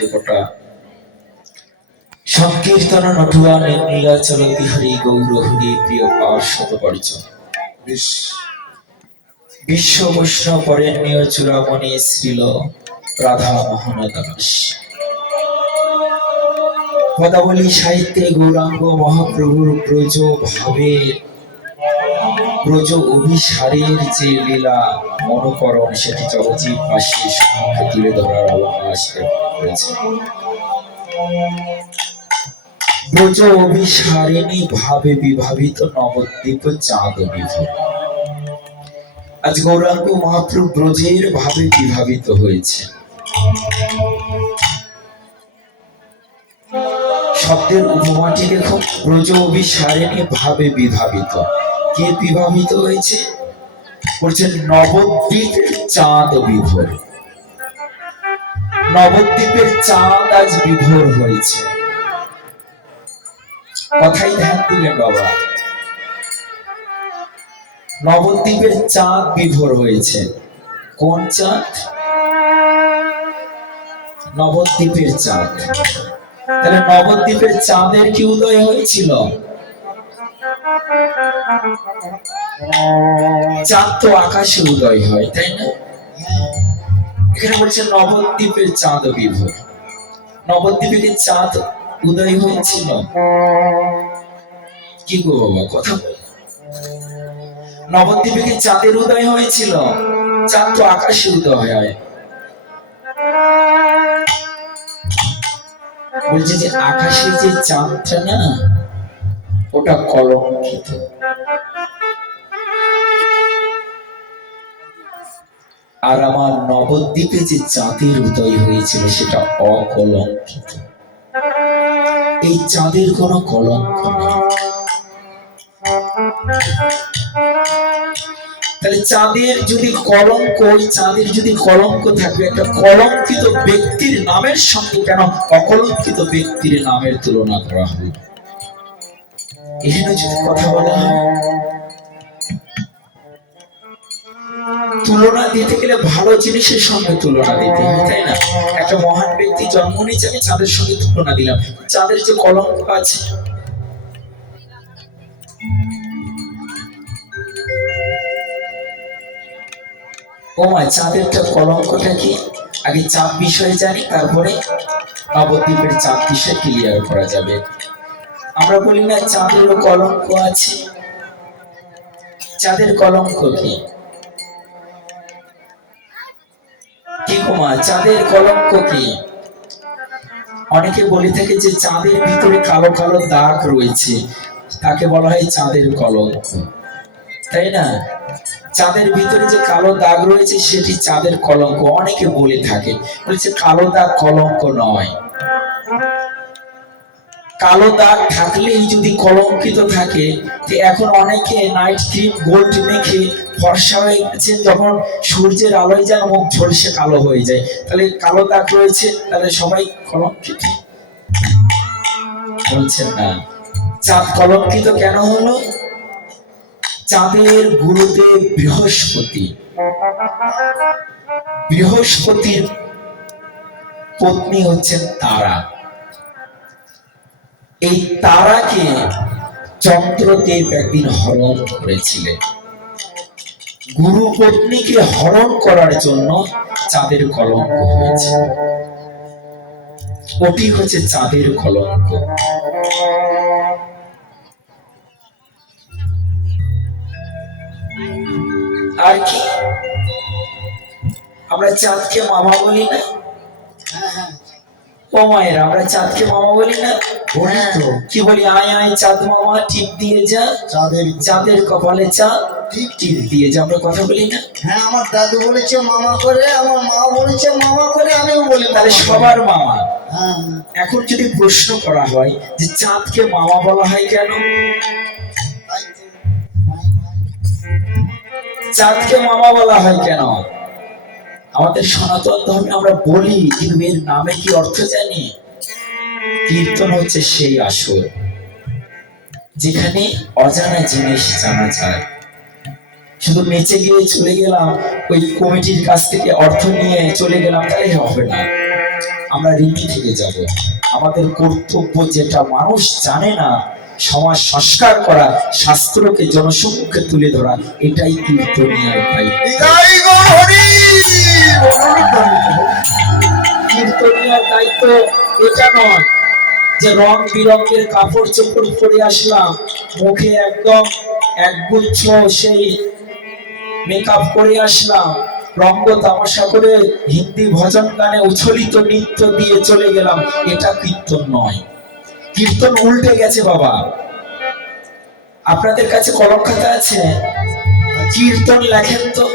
দেবতা সংকীর্তন নটুয়া নীলাচল বিহারী গৌর হরি প্রিয় পার্শ্বদ পরিচয় বিশ্ব বৈষ্ণব বরেণ্য চূড়ামণি শ্রীল রাধা মোহন দাস পদাবলী সাহিত্যে গৌরাঙ্গ মহাপ্রভুর ব্রজ ভাবের ব্রজ অভিসারের যে লীলা অনুকরণ সেটি জগজীববাসীর সম্মুখে তুলে ধরার অবকাশ করেছে। ব্রজ অভিসারিণী ভাবে বিভাবিত নবদ্বীপ চাঁদ বিভোর। আজ গৌরাঙ্গ মহাপ্রভু ব্রজের ভাবে বিভাবিত হয়েছে। শব্দের উপমাটি দেখো, ব্রজ অভিসারিণী ভাবে বিভাবিত। কে বিভাবিত হয়েছে? বলছেন নবদ্বীপের চাঁদ বিভোর। নবদ্বীপের চাঁদ আজ বিভোর হয়েছে। কথাই ধ্যান দিলেন বাবা। নবদ্বীপের চাঁদ বিভোর হয়েছে। কোন চাঁদ? নবদ্বীপের চাঁদ। তাহলে নবদ্বীপের চাঁদের কি উদয় হয়েছিল? চাঁদ তো আকাশে উদয় হয়, তাই না? এখানে বলছে নবদ্বীপের চাঁদ বিভোর। নবদ্বীপে কি চাঁদ উদয় হয়েছিল? কি গো বাবা, কথা বল। নবদ্বীপে কি চাঁদের উদয় হয়েছিল? চাঁদ তো আকাশে উদয় হয়। বলছে যে আকাশে যে চাঁদটা না, ওটা কলঙ্কিত। আর আমার নবদ্বীপে যে চাঁদের উদয় হয়েছিল সেটা অকলঙ্কিত। এই চাঁদের কোনো কলঙ্ক নেই। তাহলে চাঁদের যদি কলঙ্ক, ওই চাঁদের যদি কলঙ্ক থাকবে, একটা কলঙ্কিত ব্যক্তির নামের সঙ্গে কেন অকলঙ্কিত ব্যক্তির নামের তুলনা করা হবে? এখানে যদি কথা বলা হয়, তুলনা দিতে গেলে ভালো জিনিসের সঙ্গে তুলনা দিতে হয়, তাই না? একটা মহান ব্যক্তি জন্ম নিয়েছে, আমি চাঁদের সঙ্গে তুলনা দিলাম। চাঁদের যে কলঙ্ক আছে, ও মা, চাঁদেরটা কলঙ্কটা কি? আগে চাঁদ বিষয়ে জানি, তারপরে নবদ্বীপের চাঁদ বিষয়ে ক্লিয়ার করা যাবে। আমরা বলি না চাঁদেরও কলঙ্ক আছে। চাঁদের কলঙ্ক কি? কি কুমা, চাঁদের কলঙ্ক কি? অনেকে বলে থাকে যে চাঁদের ভিতরে কালো কালো দাগ রয়েছে, তাকে বলা হয় চাঁদের কলঙ্ক, তাই না? চাঁদের ভিতরে যে কালো দাগ রয়েছে সেটি চাঁদের কলঙ্ক অনেকে বলে থাকে। বলছে কালো দাগ কলঙ্ক নয়। কালো দাগ থাকলেই যদি কলঙ্কিত থাকে, যে এখন অনেকে নাইট ক্রিম গোল্ড মেখে ফর্সা হয়ে গেছে, যখন সূর্যের আলোয় যেন মুখ ঝলসে কালো হয়ে যায়, তাহলে কালো দাগ রয়েছে, তাহলে সবাই কলঙ্কিত? বলছেন না। চাঁদ কলঙ্কিত কেন হলো? চাঁদের গুরুদেব বৃহস্পতি, বৃহস্পতির পত্নী হচ্ছেন তারা। এই তারাকে চন্দ্রদেব একদিন হরণ করেছিলেন। গুরু পত্নীকে হরণ করার জন্য চাঁদের কলঙ্ক হয়েছে। ওটি হচ্ছে চাঁদের কলঙ্ক। আর কি? আমরা চাঁদকে মামা বলি না? ও মায়ের, আমরা চাঁদকে মামা বলি না? কি বলি? আয় আয় চাঁদ মামা, টিপ দিয়ে যা চাঁদের কপালে চাঁদ, টিপ দিয়ে যা। আমরা কথা বলি না? হ্যাঁ, আমার দাদু বলেছে মামা করে, আমার মা বলেছে মামা করে, আমিও বলি। তাহলে সবার মামা। এখন যদি প্রশ্ন করা হয় যে চাঁদকে মামা বলা হয় কেন? চাঁদকে মামা বলা হয় কেন? আমাদের সনাতন ধর্মে আমরা বলি, কিন্তু এর নামে কি অর্থ জানি? কীর্তন হচ্ছে সেই আসর যেখানে অজানা জিনিস জানা যায়। শুধু নেচে গিয়ে চলে গেলাম, ওই কমিটির কাছ থেকে অর্থ নিয়ে চলে গেলাম, তাই হবে না। আমরা রীতি থেকে যাব। আমাদের কর্তব্য যেটা মানুষ জানে না, সমাজ সংস্কার করা, শাস্ত্রকে জনসম্মুখে তুলে ধরা, এটাই কীর্তনিয়ার দায়িত্ব। জয় গো হরি কীর্তনিয়ার দায়িত্ব এটা নয় যে রং বিরঙের কাপড় চোপড় পরে আসলাম, মুখে একদম একগুচ্ছ সেই মেকআপ করে আসলাম, রঙ্গ তামাশা করে হিন্দি ভজন গানে উচ্ছলিত নৃত্য দিয়ে চলে গেলাম, এটা কীর্তন নয়। কীর্তন উল্টে গেছে বাবা। আপনাদের কাছে কলম খাতা আছে? কীর্তন লেখেন তো,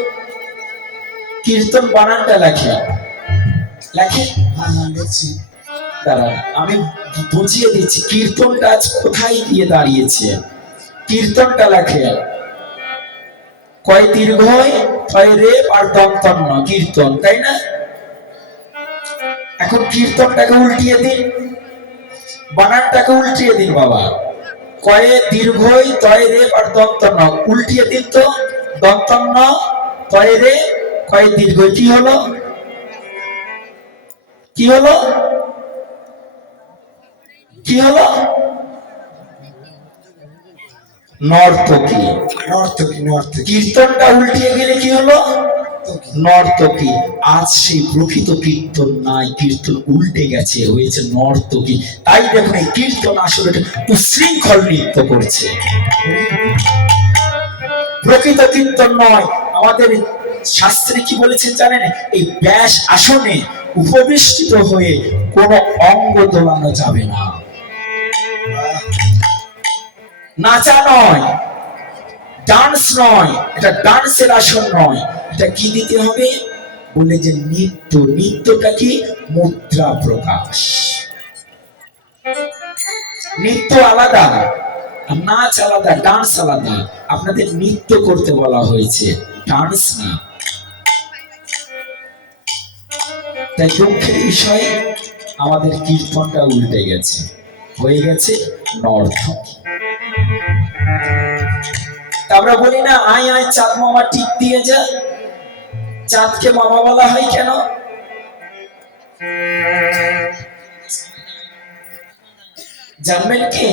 কীর্তন বানানটা লেখেন, লেখেন। দাঁড়ান, আমি বুঝিয়ে দিচ্ছি কীর্তনটা আজ কোথায় গিয়ে দাঁড়িয়েছে। কীর্তনটা লেখেন, কয় দীর্ঘই, কয় রেপ আর দন্তন্য, কীর্তন, তাই না? এখন কীর্তনটাকে উল্টিয়ে দিন, বানানটাকে উল্টিয়ে দিন বাবা। কয়ে দীর্ঘই, তয় রেপ আর দন্তন্য, উল্টিয়ে দিন তো। দন্তন্য, তয় রে, কয় দীর্ঘই, কি হলো? কি হলো? কি হলো? নর্তকী। নর্তকী, নর্তকী। কীর্তনটা উল্টিয়ে গেলে কি হলো? নর্তকী। আজ সেই প্রকৃত কীর্তন নাই, কীর্তন উল্টে গেছে, হয়েছে নর্তকী। তাই দেখুন এই কীর্তন আসলে উচ্ছৃঙ্খল নৃত্য করছে, প্রকৃত কীর্তন নয়। আমাদের শাস্ত্রে কি বলেছেন জানেন? এই ব্যাস আসনে উপবিষ্টিত হয়ে কোন অঙ্গ দোলানো যাবে না। নাচা নয়, ডান্স নয়, এটা ডান্সের আসন নয়। এটা কি দিতে হবে বলে যে নৃত্য। নৃত্যটা কি? মুদ্রা প্রকাশ। নৃত্য আলাদা, নাচ আলাদা, ডান্স আলাদা। আপনাদের নৃত্য করতে বলা হয়েছে, ডান্স না। তাই দুঃখের বিষয় আমাদের কীর্তনটা উল্টে গেছে, হয়ে গেছে নর্তকী। আমরা বলি না আয় আয় চাঁদ মামা টিপ দিয়ে যা। চাঁদকে মামা বলা হয় কেন? জানবেন কি?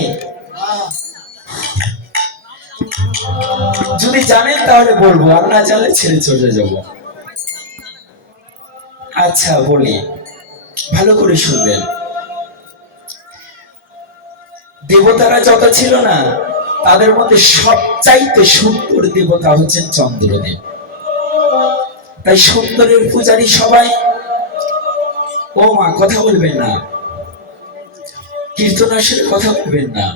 যদি জানেন তাহলে বলবো, আর না জানলে ছেড়ে চলে যাব। আচ্ছা বলি, ভালো করে শুনবেন। দেবতারা যত ছিল না, তাদের মধ্যে সবচাইতে সুন্দর দেবতা হচ্ছেন চন্দ্রদেব। তাই সুন্দরের পূজারী সবাই। ও মা, কথা বলবেন না, কীর্তন আসলে কথা বলবেন না।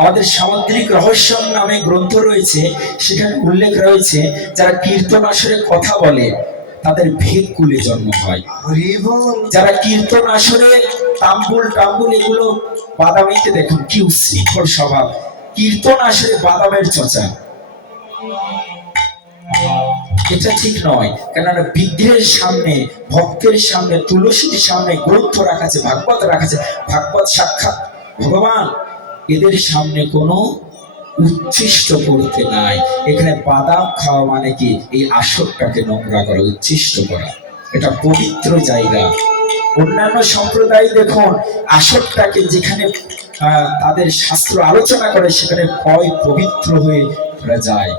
আমাদের সামুদ্রিক রহস্য নামে গ্রন্থ রয়েছে, সেখানে উল্লেখ রয়েছে যারা কীর্তন আসরে কথা বলে তাদের ভেগ কুলে জন্ম হয়। যারা কীর্তন আসরে তাম্বুল টাম্বুল এগুলো বাদামিতে, দেখুন কি উচ্ছৃঙ্খল স্বভাব। কীর্তন আসরে বাদামের চর্চা, এটা ঠিক নয়। কেননা বিগ্রহের সামনে, ভক্তের সামনে, তুলসীর সামনে গ্রন্থ রাখা আছে, ভাগবত রাখা আছে, ভাগবত সাক্ষাৎ ভগবান। এদের সামনে কোনো উচ্ছিষ্ট করতে নাই। এখানে বাদাম খাওয়া মানে কি? এই আসরটাকে নোংরা করা, উচ্ছিষ্ট করা। এটা পবিত্র জায়গা। অন্যান্য সম্প্রদায় দেখুন আসরটাকে যেখানে তাদের শাস্ত্র আলোচনা করে সেখানে ভয় পবিত্র হয়ে যায়।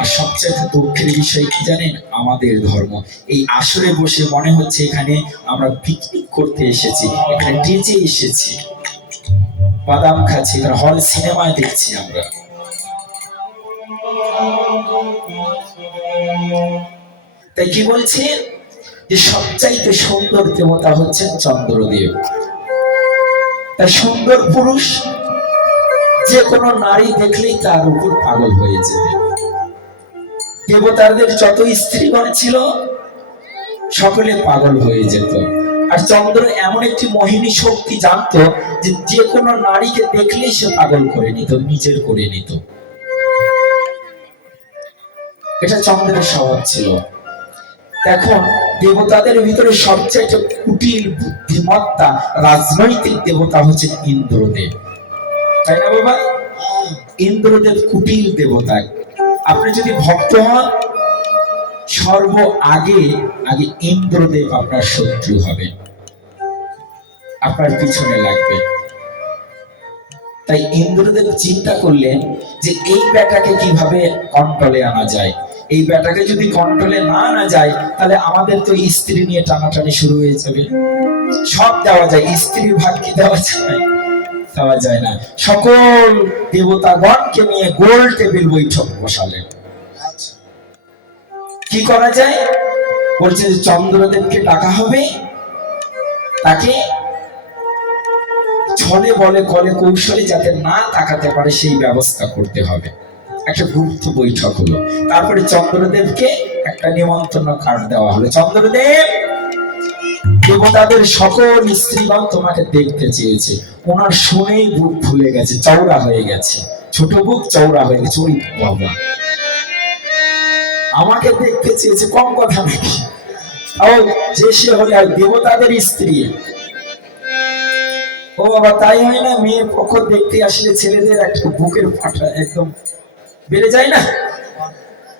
আর সবচেয়ে দুঃখের বিষয় কি জানেন? আমাদের ধর্ম এই আসরে বসে মনে হচ্ছে এখানে আমরা পিকনিক করতে এসেছি, এখানে ডেজে এসেছি, বাদাম খাচ্ছি, হল সিনেমায় দেখছি আমরা। তাই কি বলছে যে সবচাইতে সুন্দর দেবতা হচ্ছেন চন্দ্রদেব। তাই সুন্দর পুরুষ যে কোনো নারী দেখলেই তার উপর পাগল হয়ে যাবে। দেবতাদের যত স্ত্রীগণ ছিল সকলে পাগল হয়ে যেত। আর চন্দ্র এমন একটি মোহিনী শক্তি জানতো যে যে কোনো নারীকে দেখলেই সে পাগল করে নিত, নিজের করে নিত। এটা চন্দ্রের স্বভাব ছিল। এখন দেবতাদের ভিতরে সবচেয়ে কুটিল বুদ্ধিমত্তা রাজনৈতিক দেবতা হচ্ছে ইন্দ্রদেব, তাই না বাবা? ইন্দ্রদেব কুটিল দেবতা। আপনি যদি ভক্ত হন, সর্ব আগে আগে ইন্দ্রদেব আপনার শত্রু হবে। আপনার পিছনে লাগবে। তাই ইন্দ্রদেব চিন্তা করলেন যে এই ব্যাটাকে কিভাবে কন্ট্রোলে আনা যায়। এই ব্যাটাকে যদি কন্ট্রোলে না আনা যায়, তাহলে আমাদের তো স্ত্রী নিয়ে টানাটানি শুরু হয়ে যাবে। সব দেওয়া যায়, স্ত্রীর ভাগ কি দেওয়া যায়? দেওয়া যায় না। সকল দেবতাগণকে নিয়ে গোল টেবিল বৈঠক বসালেন। কি করা যায়? বলছে যে চন্দ্রদেবকে ডাকা হবে, তাকে ছলে বলে কলে কৌশলে যাতে না তাকাতে পারে সেই ব্যবস্থা করতে হবে। একটা গুপ্ত বৈঠক হলো। তারপরে চন্দ্রদেবকে একটা নিমন্ত্রণ কার্ড দেওয়া হলো। চন্দ্রদেব, দেবতাদের সকল স্ত্রীগণ তোমাকে দেখতে চেয়েছে। ওনার শুনেই বুক ফুলে গেছে, চওড়া হয়ে গেছে, ছোট বুক চওড়া হয়ে গেছে। ওই বাবা, আমাকে দেখতে চেয়েছে, কম কথা নাকি? ও যে সে হলে আর দেবতাদের স্ত্রী। ও বাবা, তাই হয় না? মেয়ের পক্ষ দেখতে আসলে ছেলেদের একটা বুকের ফাটা একদম বেড়ে যায় না?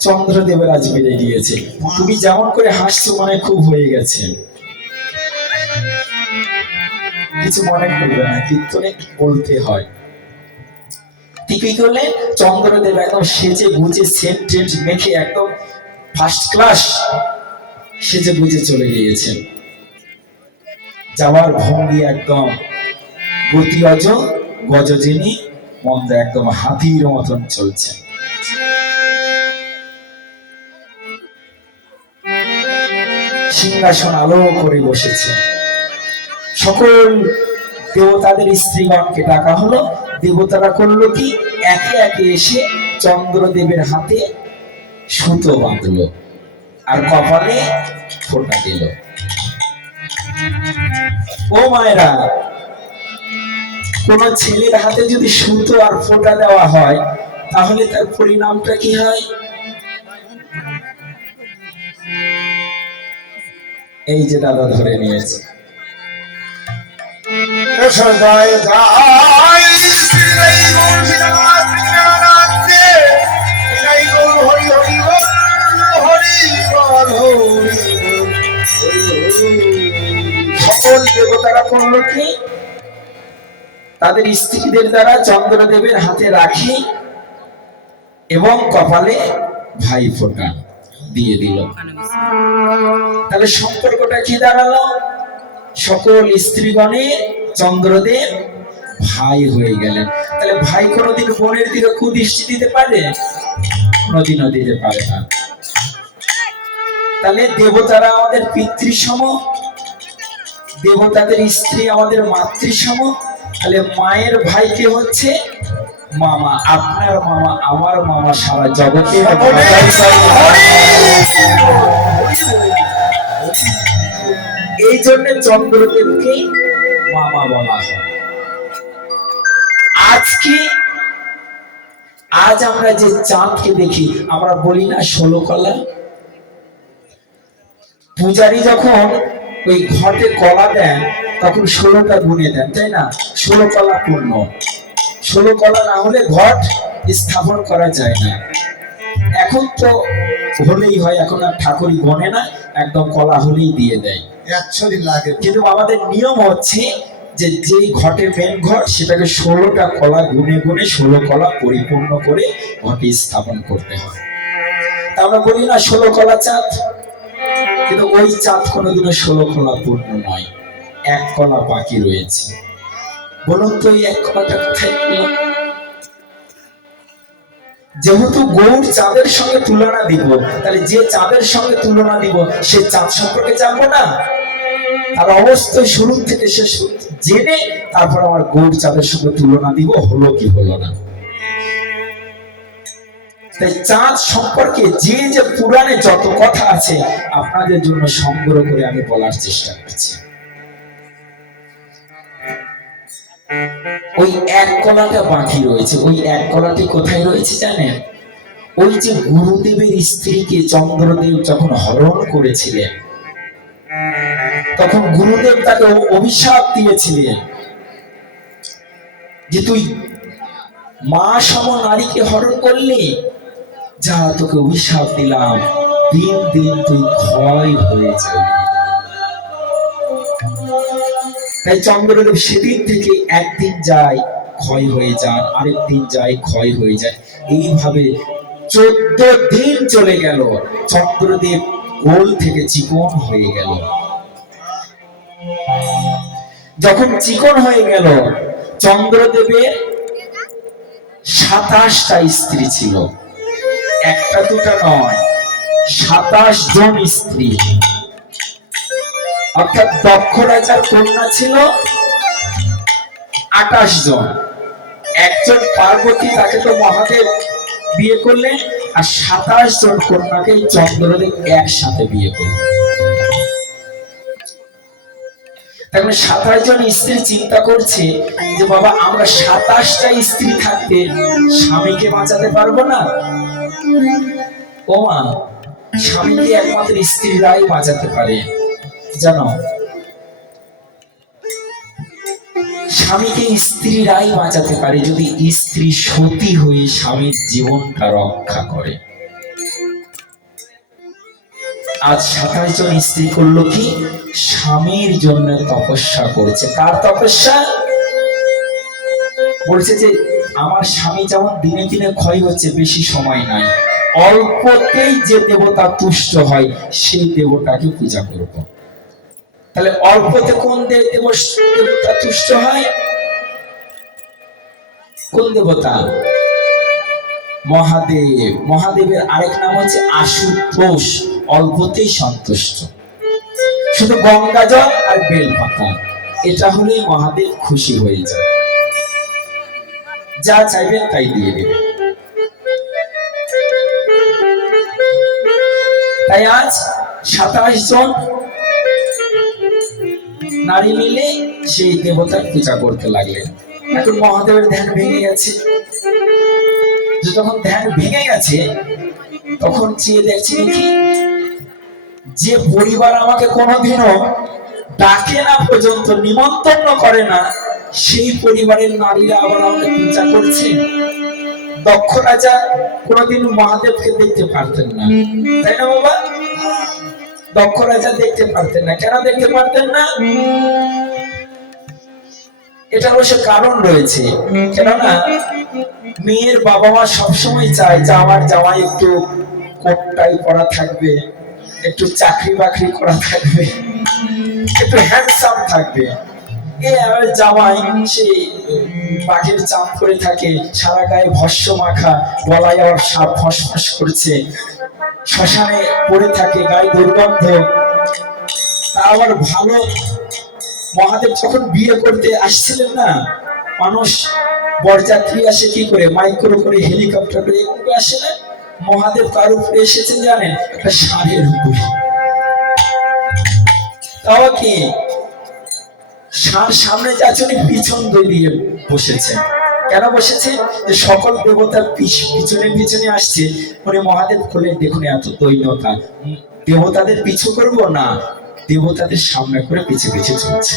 চন্দ্রদেবের আজ বেড়ে গিয়েছে। তুমি যেমন করে হাসছো মানে খুব হয়ে গেছে। কিছু মনে করবে না, কীর্তনে বলতে হয়। কি করলে? চন্দ্রদেব একদম সেজে গুজে সেন্ট টেন্ট মেখে একদম ফার্স্ট ক্লাস সেজে গুজে চলে গিয়েছেন। যাওয়ার ভঙ্গি একদম গতি অজ গজজিনী মন্দ, একদম হাতির মতন চলছে। সিংহাসন আলো করে বসেছে। সকল দেবতাদের স্ত্রীগণকে ডাকা হলো। দেবতারা করলো কি? একে একে এসে চন্দ্রদেবের হাতে সুতো বাঁধলো আর কপালে ফোঁটা দিল। ও মায়েরা, কোন ছেলের হাতে যদি সুতো আর ফোঁটা দেওয়া হয়, তাহলে তার পরিণামটা কি হয়? এই যে দাদা ধরে নিয়েছে। সকল দেবতারা করলো কি? তাদের স্ত্রীদের দ্বারা চন্দ্রদেবের হাতে রাখি এবং কপালে ভাই ফোঁটা দিয়ে দিল। তাহলে সম্পর্কটা কি দাঁড়ালো? সকল স্ত্রীগণে চন্দ্রদেব ভাই হয়ে গেলেন। তাহলে ভাই কোনোদিন বোনের দিকে কুদৃষ্টি দিতে পারে? কোনোদিনও দিতে পারে না। তাহলে দেবতারা আমাদের পিতৃসম, দেবতাদের স্ত্রী আমাদের মাতৃসম। তাহলে মায়ের ভাই কে হচ্ছে? মামা। আপনার মামা, আমার মামা, সারা জগতে। এই জন্য চন্দ্রদেবকে মামা বলা হয়। আজ আমরা যে চাঁদকে দেখি, আমরা বলি না 16 কলা। পূজারী যখন ওই ঘটে কলা দেন, তখন 16টা গুনে দেন, তাই না? 16 কলা পূর্ণ। 16 কলা না হলে ঘট স্থাপন করা যায় না। এখন তো হলেই হয়, এখন আর ঠাকুরই গনে না, একদম কলা হলেই দিয়ে দেয়। লাগে। কিন্তু আমাদের নিয়ম হচ্ছে যে যে ঘটে মেন ঘট, সেটাকে 16টা কলা গুনে গুনে 16 কলা পরিপূর্ণ করে ঘটে স্থাপন করতে হয়। আমরা বলি না 16 কলা চাঁদ, কিন্তু ওই চাঁদ কোনোদিনও 16 কলা পূর্ণ নয়, 1 কলা বাকি রয়েছে। বলুন তো এই 1 কলাটা কোথায় গেল? যেহেতু গৌর চাঁদের সঙ্গে তুলনা দিব, তাহলে যে চাঁদের সঙ্গে তুলনা দিব সে চাঁদ সম্পর্কে জানবো না? আর অবশ্যই শুরু থেকে শেষ জেনে তারপর আমার গৌর চাঁদের সঙ্গে তুলনা দিব, হলো কি হলো না। তাই চাঁদ সম্পর্কে যে যে পুরাণে যত কথা আছে, আপনাদের জন্য সংগ্রহ করে আমি বলার চেষ্টা করছি। ওই 1 কলাটা বাকি রয়েছে। ওই 1 কলাটি কোথায় রয়েছে জানেন? ওই যে গুরুদেবের স্ত্রীকে চন্দ্রদেব যখন হরণ করেছিলেন, তখন গুরুদেব তাকে অভিশাপ দিয়েছিলেন যে তুই মা সম নারীকে হরণ করলি, যা তোকে অভিশাপ দিলাম, দিন দিন তুই ক্ষয় হয়ে যাবি। তাই চন্দ্রদেব সেদিন থেকে একদিন যায় ক্ষয় হয়ে যান, আরেক দিন যায় ক্ষয় হয়ে যায়, এইভাবে 14 দিন চলে গেল। চন্দ্রদেব গোল থেকে চিকন হয়ে গেল। যখন চিকন হয়ে গেল, চন্দ্রদেবের 27টা স্ত্রী ছিল, একটা দুটা নয়, 27 জন স্ত্রী। অর্থাৎ দক্ষ রাজার কন্যা ছিল 28 জন। একজন পার্বতী, তাকে তো মহাদেব বিয়ে করলেন, আর 27 জন কন্যাকে চন্দ্রদেব একসাথে বিয়ে করলেন। তখন 27 জন স্ত্রী চিন্তা করছে যে বাবা, আমরা 27টা স্ত্রী থাকতে স্বামীকে বাঁচাতে পারবো না। ও মা, স্বামীকে একমাত্র স্ত্রীরাই বাঁচাতে পারে। জানো, স্বামীকে স্ত্রীরাই বাঁচাতে পারে যদি স্ত্রী সতী হয়ে স্বামীর জীবনটা রক্ষা করে। আজ 27 জন স্ত্রী করলো কি, স্বামীর জন্য তপস্যা করেছে। কার তপস্যা? বলছে যে আমার স্বামী যেমন দিনে দিনে ক্ষয় হচ্ছে, বেশি সময় নাই, অল্পতেই যে দেবতা তুষ্ট হয় সেই দেবতাকে পূজা করব। তাহলে অল্পতে কোন দেবতা তুষ্ট হয়? কোন দেবতা? মহাদেব। মহাদেবের আরেক নাম হচ্ছে আশুতোষ, অল্পতেই সন্তুষ্ট। শুধু গঙ্গা জল আর বেল পাতা, এটা হলেই মহাদেব খুশি হয়ে যায়, যা চাইবেন তাই দিয়ে দেবেন। তাই আজ 27 জন নারী মিলে সেই দেবতার পূজা করতে লাগলেন। এখন মহাদেবের ধ্যান ভেঙে গেছে। যখন ধ্যান ভেঙে গেছে, তখন চেয়ে দেখছি কি, যে পরিবার আমাকে কোনোদিনও ডাকে না, পর্যন্ত নিমন্ত্রণ করে না, সেই পরিবারের নারীরা আবার আমাকে পূজা করছে। দক্ষ রাজা কোনোদিন মহাদেবকে দেখতে পারতেন না, তাই না বাবা? দক্ষ রাজা দেখতে পারতেন না। কেন দেখতে পারতেন না? এটা অবশ্য কারণ রয়েছে। কেননা মেয়ের বাবা মা সবসময় চায় যে আমার জামাই একটু কোটটাই পরা থাকবে, একটু চাকরি বাকরি করা থাকবে, একটু হ্যান্ডসাম থাকবে। আমার জামাই সেই বাঘের চাপ করে থাকে, সারা গায়ে ভস্য মাখা, গলায় আবার সাপ ফসফস করছে, শ্মশানে পড়ে থাকে, গায়ে দুর্গন্ধ। তা আবার ভালো। মহাদেব যখন বিয়ে করতে আসছিলেন না, মানুষ বরযাত্রী আসে কি করে, মাইক্রো করে, হেলিকপ্টার করে, এগুলো আসে না। মহাদেব কার উপরে এসেছেন জানেন? একটা ষাঁড়ের উপরে। তাও কি, ষাঁড় সামনে যাচ্ছে, উনি পিছন দিয়ে বসেছেন। কেন বসেছে? যে সকল দেবতার পিছনে পিছনে আসছে। উনি মহাদেব বলে, দেখুন এত দৈন্যতা, দেবতাদের পিছু করবো না, দেবতাদের সামনে করে পিছে পিছে চলছে।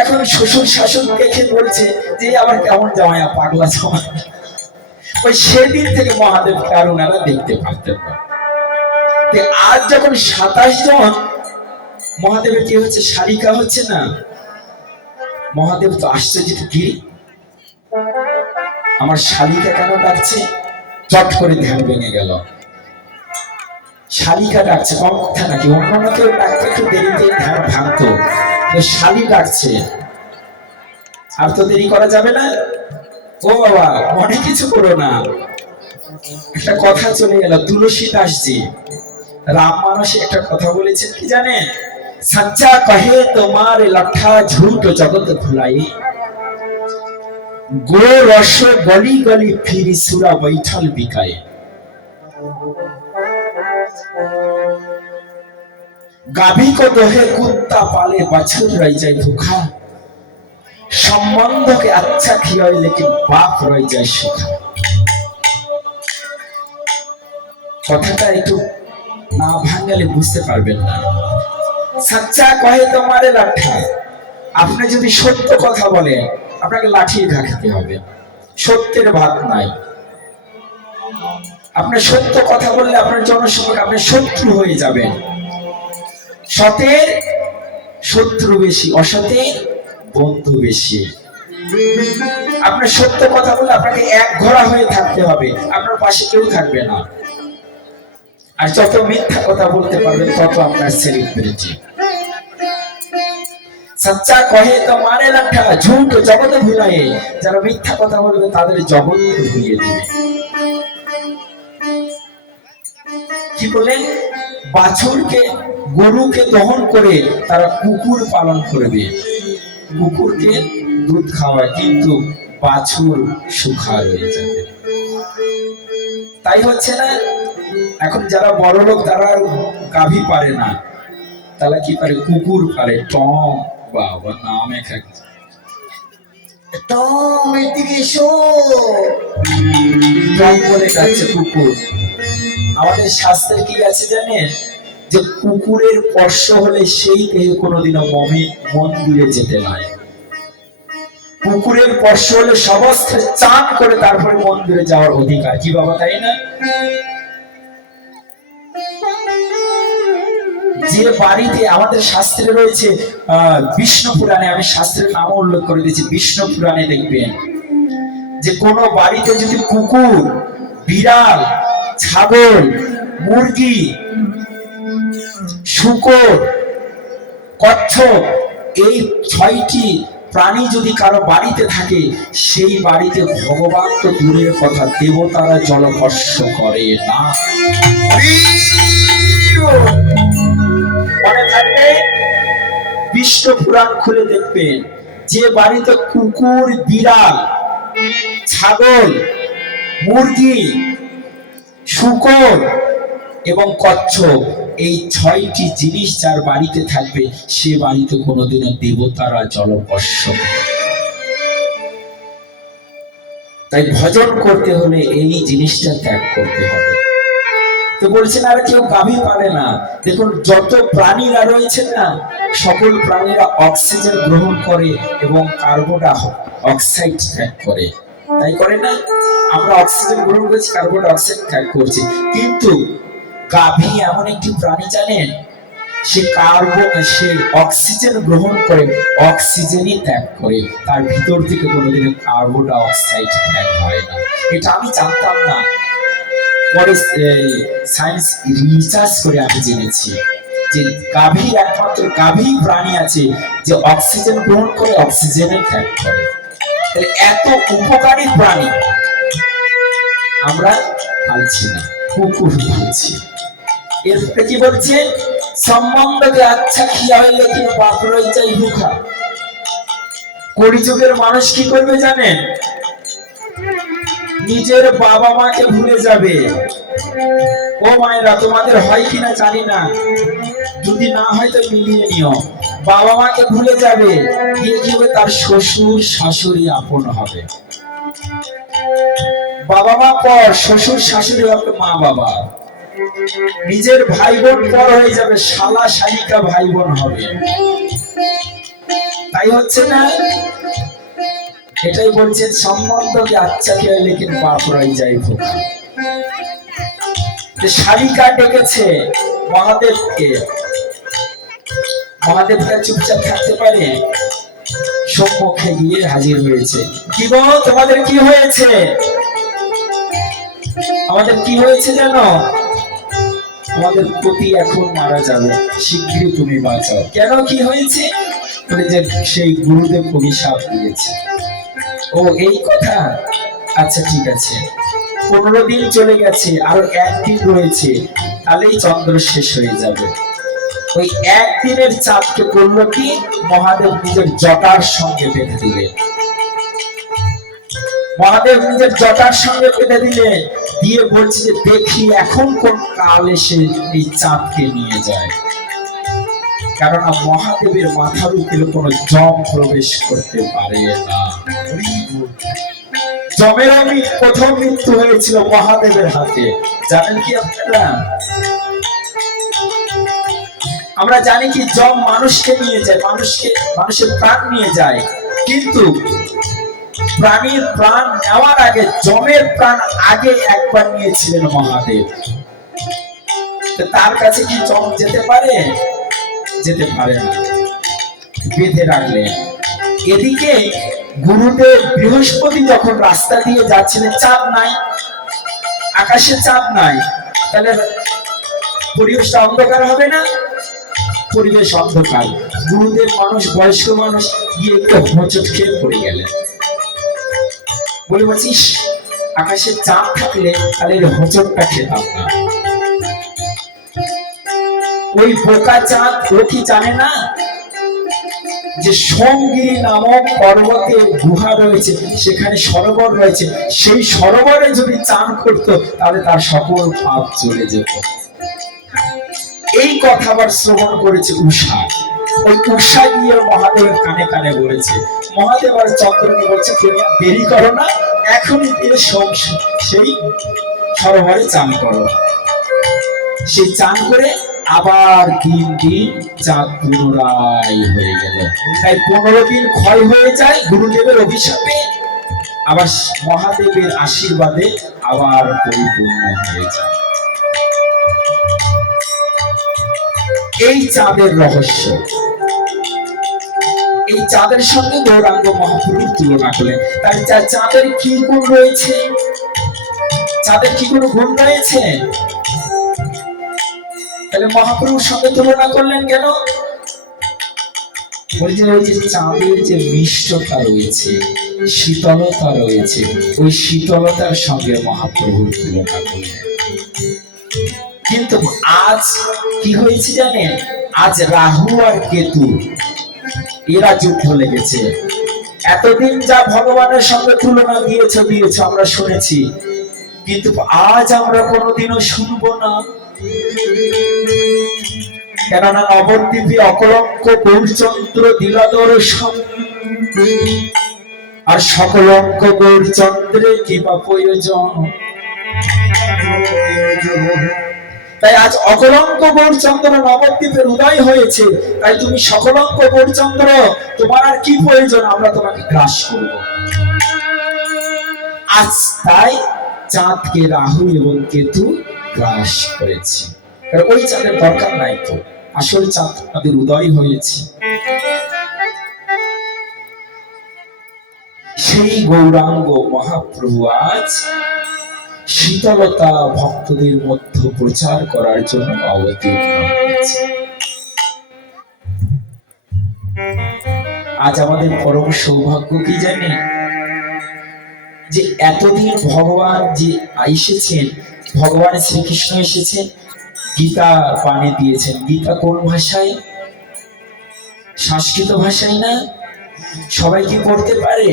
এখন শ্বশুর শাশুড় দেখে বলছে যে আবার কেমন জামাই, পাগলা জামাই। ওই সেদিন থেকে মহাদেবকে আর ওনারা দেখতে পারতেন না। আজ যখন 27 জন, মহাদেবের কি হচ্ছে? শালিকা হচ্ছে না। মহাদেব তো আশ্চর্য, কি আমার শালিকা কেন ডাকছে? চট করে ধ্যান ভেঙে গেল। শালিকা ডাকছে, কম কথা নাকি? অন্যান্য কেউ ডাকতে একটু দেরিতে ধ্যান ভাঙতো, শালি ডাকছে, আর তো দেরি করা যাবে না। ও বাবা, মনে কিছু করো না। একটা কথা চলে গেল, তুলসী দাসজি রাম মানসে একটা কথা বলেছেন, কি জানেন? সচ্চা কহে তোমার লঠা ঝুট জগৎ ভুলাই, গো রস গলি গলি ফিরি সুরা বৈঠল বিকায়। গাভী को दोहे कुत्ता पाले बछड़ रह जाए भूखा, संबंध के अच्छा खियाए लेकिन बाप रह जाए सूखा। কথাটা একটু না ভাঙলে বুঝতে পারবেন না। সচ্চা কহে তোমারে লাঠা, আপনি যদি সত্য কথা বলেন আপনাকে লাঠি খেতে হবে, সত্যের ভাত নাই। আপনি সত্য কথা বললে আপনার জনসমক্ষে আপনি শত্রু হয়ে যাবেন। সতের শত্রু বেশি, অসতে বন্ধু বেশি। আপনার সত্য কথা বলে আপনাকে এক ঘোড়া হয়ে থাকতে হবে, আপনার পাশে কেউ থাকবে না। আর যত মিথ্যা কথা বলতে পারবেন তত আপনার সেলিব্রিটি। সচ্চা কহে তো মানে লাঠা, ঝুট জগতে ভুলায়ে। যারা মিথ্যা কথা বলবে তাদের জগৎ ভুলিয়ে দিবে। কি বলেন? বাছুরকে গরুকে দহন করে তারা কুকুর পালন করবে, কুকুরকে দুধ খাওয়ায়, কিন্তু বাছুর সুখা হয়ে যাবে। তাই হচ্ছে না, এখন যারা বড় লোক তারা আর গাভী পারে না, তারা কি পারে? কুকুর পারে। টম, বাবা নাম এক টম এদিকে এসো। টম বলে যাচ্ছে কুকুর। আমাদের শাস্ত্রে কি আছে জানেন? যে কুকুরের স্পর্শ হলে সেই দেহে কোনোদিনও মন্দিরে যেতে নাই। কুকুরের স্পর্শ হলে সবস্ত্রে চান করে তারপরে মন্দিরে যাওয়ার অধিকার। কি বাবা, তাই না? যে বাড়িতে, আমাদের শাস্ত্রে রয়েছে বিষ্ণু পুরাণে, আমি শাস্ত্রের নাম উল্লেখ করে দিয়েছি, বিষ্ণু পুরাণে দেখবেন যে কোনো বাড়িতে যদি কুকুর, বিড়াল, ছাগল, মুরগি, শূকর, কচ্ছপ, এই 6টি প্রাণী যদি কারো বাড়িতে থাকে, সেই বাড়িতে ভগবান তো দূরের কথা, দেবতারা জলস্পর্শ করে না। মনে থাকবে, বিষ্ণু পুরাণ খুলে দেখবেন, যে বাড়িতে কুকুর, বিড়াল, ছাগল, মুরগি, শূকর এবং কচ্ছপ, এই 6টি জিনিস যার বাড়িতে থাকবে, সে বাড়িতে কোনোদিনও দেবতারা জলস্পর্শ করে। তাই ভজন করতে হলে এই জিনিসটা ত্যাগ করতে হবে। তো বলছেন আর কেউ গাভী পারে না। দেখুন, যত প্রাণীরা রয়েছে না, সকল প্রাণীরা অক্সিজেন গ্রহণ করে এবং কার্বন অক্সাইড ত্যাগ করে, তাই করে না? আমরা অক্সিজেন গ্রহণ করছি, কার্বন অক্সাইড ত্যাগ করছি, কিন্তু গাভী এমন একটি প্রাণী জানেন, সে অক্সিজেন গ্রহণ করে, অক্সিজেনই ত্যাগ করে, তার ভিতর থেকে কোনোদিন কার্বন অক্সাইড ত্যাগ হয় না। এটা আমি জানতাম না, পরে সায়েন্স রিসার্চ করে আমি জেনেছি যে গাভীর, একমাত্র গাভী প্রাণী আছে যে অক্সিজেন গ্রহণ করে, অক্সিজেনের ত্যাগ করে। এত উপকারী প্রাণী আমরা পালছি না, কুকুর পালছি। এরপরে কি বলছে? সম্বন্ধকে আচ্ছা খিয়া হইলে কিন্তু বাপ রয়ে যায় ভুখা। কলিযুগের মানুষ কি করবে জানেন? নিজের বাবা মাকে ভুলে যাবে। ও মায়েরা, তোমাদের হয় কিনা জানি না, যদি না হয় তো মিলিয়ে নিও। বাবা মাকে ভুলে যাবে, গিয়ে কি হবে? তার শ্বশুর শাশুড়ি আপন হবে। বাবা মা পর, শ্বশুর শাশুড়ি হবে মা বাবা। নিজের ভাই বোন পর হয়ে যাবে, শালা শালিকা ভাই বোন হবে। তাই হচ্ছে না? এটাই বলছেন, সম্বন্ধকে আচ্ছা কে লেকিন বাপ রয়ে যায় ভোকা। শালিকা ডেকেছে মহাদেবকে, মহাদেবকে চুপচাপ থাকতে পারে? সম্মুখে গিয়ে হাজির হয়েছে। কি গো, তোমাদের কি হয়েছে? আমাদের কি হয়েছে জানো? আমাদের পতি এখন মারা যাবে, শীঘ্রই তুমি বাঁচাও। কেন, কি হয়েছে? বলে যে সেই গুরুদেব অভিশাপ দিয়েছে। ও এই কথা, আচ্ছা ঠিক আছে। 15 দিন চলে গেছে, আরো 1 দিন রয়েছে, তাহলেই চন্দ্র শেষ হয়ে যাবে। ওই 1 দিনের চাঁদকে করলো কি? মহাদেব নিজের জটার সঙ্গে বেঁধে দিলেন। মহাদেব নিজের জটার সঙ্গে বেঁধে দিলে, দিয়ে বলছে যে দেখি এখন কোন কাল এসে এই চাঁদকে নিয়ে যায়। কেননা মহাদেবের মাথার উপরে কোনো জম প্রবেশ করতে পারে না। জমের প্রথম মৃত্যু হয়েছিল মহাদেবের হাতে, জানেন কি আপনারা? আমরা জানি কি, জম মানুষকে নিয়ে যায়, মানুষের প্রাণ নিয়ে যায়, কিন্তু প্রাণীর প্রাণ নেওয়ার আগে জমের প্রাণ আগে একবার নিয়েছিলেন মহাদেব। তার কাছে কি জম যেতে পারে? যেতে পারে না। বেঁধে রাখলেন। এদিকে গুরুদেব বৃহস্পতি যখন রাস্তা দিয়ে যাচ্ছিলেন, চাঁদ নাই, আকাশে চাঁদ নাই, তাহলে পরিবেশটা অন্ধকার হবে না? পরিবেশ অন্ধকার। গুরুদেব মানুষ, বয়স্ক মানুষ, গিয়ে একটু হোঁচট খেয়ে পড়ে গেলেন। বলে বলছিস আকাশে চাঁদ থাকলে তাহলে হোঁচটটা খেতাম না। ওই বোকা চাঁদ ও কি জানে না যে সোমগিরি নামক পর্বতের গুহা রয়েছে, সেখানে সরোবর রয়েছে, সেই সরোবরে যদি চান করতো তাহলে তার সকল পাপ চলে যেত। এই কথা আবার শ্রবণ করেছে উষা। ওই উষা গিয়ে মহাদেবের কানে কানে বলেছে। মহাদেব আর চন্দ্রকে বলছে তুমি দেরি করো না, এখনই গিয়ে সেই সরোবরে চান করো। সেই চান করে আবার 3 দিন চাঁদ পুনরায় হয়ে গেল। তাই 15 দিন ক্ষয় হয়ে যায় গুরুদেবের অভিশাপে, আবার মহাদেবের আশীর্বাদে আবার পরিপূর্ণ হয়ে যায়। এই চাঁদের রহস্য। এই চাঁদের সঙ্গে গৌরাঙ্গ মহাপ্রভুর তুলনা করলেন। তাহলে চাঁদের কি গুণ রয়েছে? চাঁদের কি কোনো গুণ রয়েছে? তাহলে মহাপ্রভুর সঙ্গে তুলনা করলেন কেন? বলছে ওই যে চাঁদের যে মিষ্টতা রয়েছে, শীতলতা রয়েছে, ওই শীতলতার সঙ্গে মহাপ্রভুর তুলনা করলেন। কিন্তু আজ কি হয়েছে জানেন? আজ রাহু আর কেতু এরা যুদ্ধ লেগেছে। এতদিন যা ভগবানের সঙ্গে তুলনা দিয়েছ আমরা শুনেছি, কিন্তু আজ আমরা কোনোদিনও শুনবো না। কেননা নবদ্বীপে অকলঙ্ক গৌরচন্দ্র দিলা দর্শন, আর সকলঙ্ক গৌরচন্দ্রে কি বা প্রয়োজন। তাই আজ অকলঙ্ক গৌরচন্দ্র নবদ্বীপের উদয় হয়েছে, তাই তুমি সকলঙ্ক গৌরচন্দ্র, তোমার আর কি প্রয়োজন, আমরা তোমাকে গ্রাস করব। আজ তাই চাঁদকে রাহু এবং কেতু গ্রাস করেছে। কারণ ওই চাঁদের দরকার নাই তো, আসল চাঁদ তাদের উদয় হয়েছে। সেই গৌরাঙ্গ মহাপ্রভু আজ শীতলতা ভক্তদের মধ্যে প্রচার করার জন্য অবতীর্ণ হয়েছে। আজ আমাদের পরম সৌভাগ্য কি জানেন? যে এতদিন ভগবান যে এসেছেন, ভগবান শ্রীকৃষ্ণ এসেছেন, গীতা পানে দিয়েছেন। গীতা কোন ভাষায়? সংস্কৃত ভাষায় না? সবাই কি পড়তে পারে?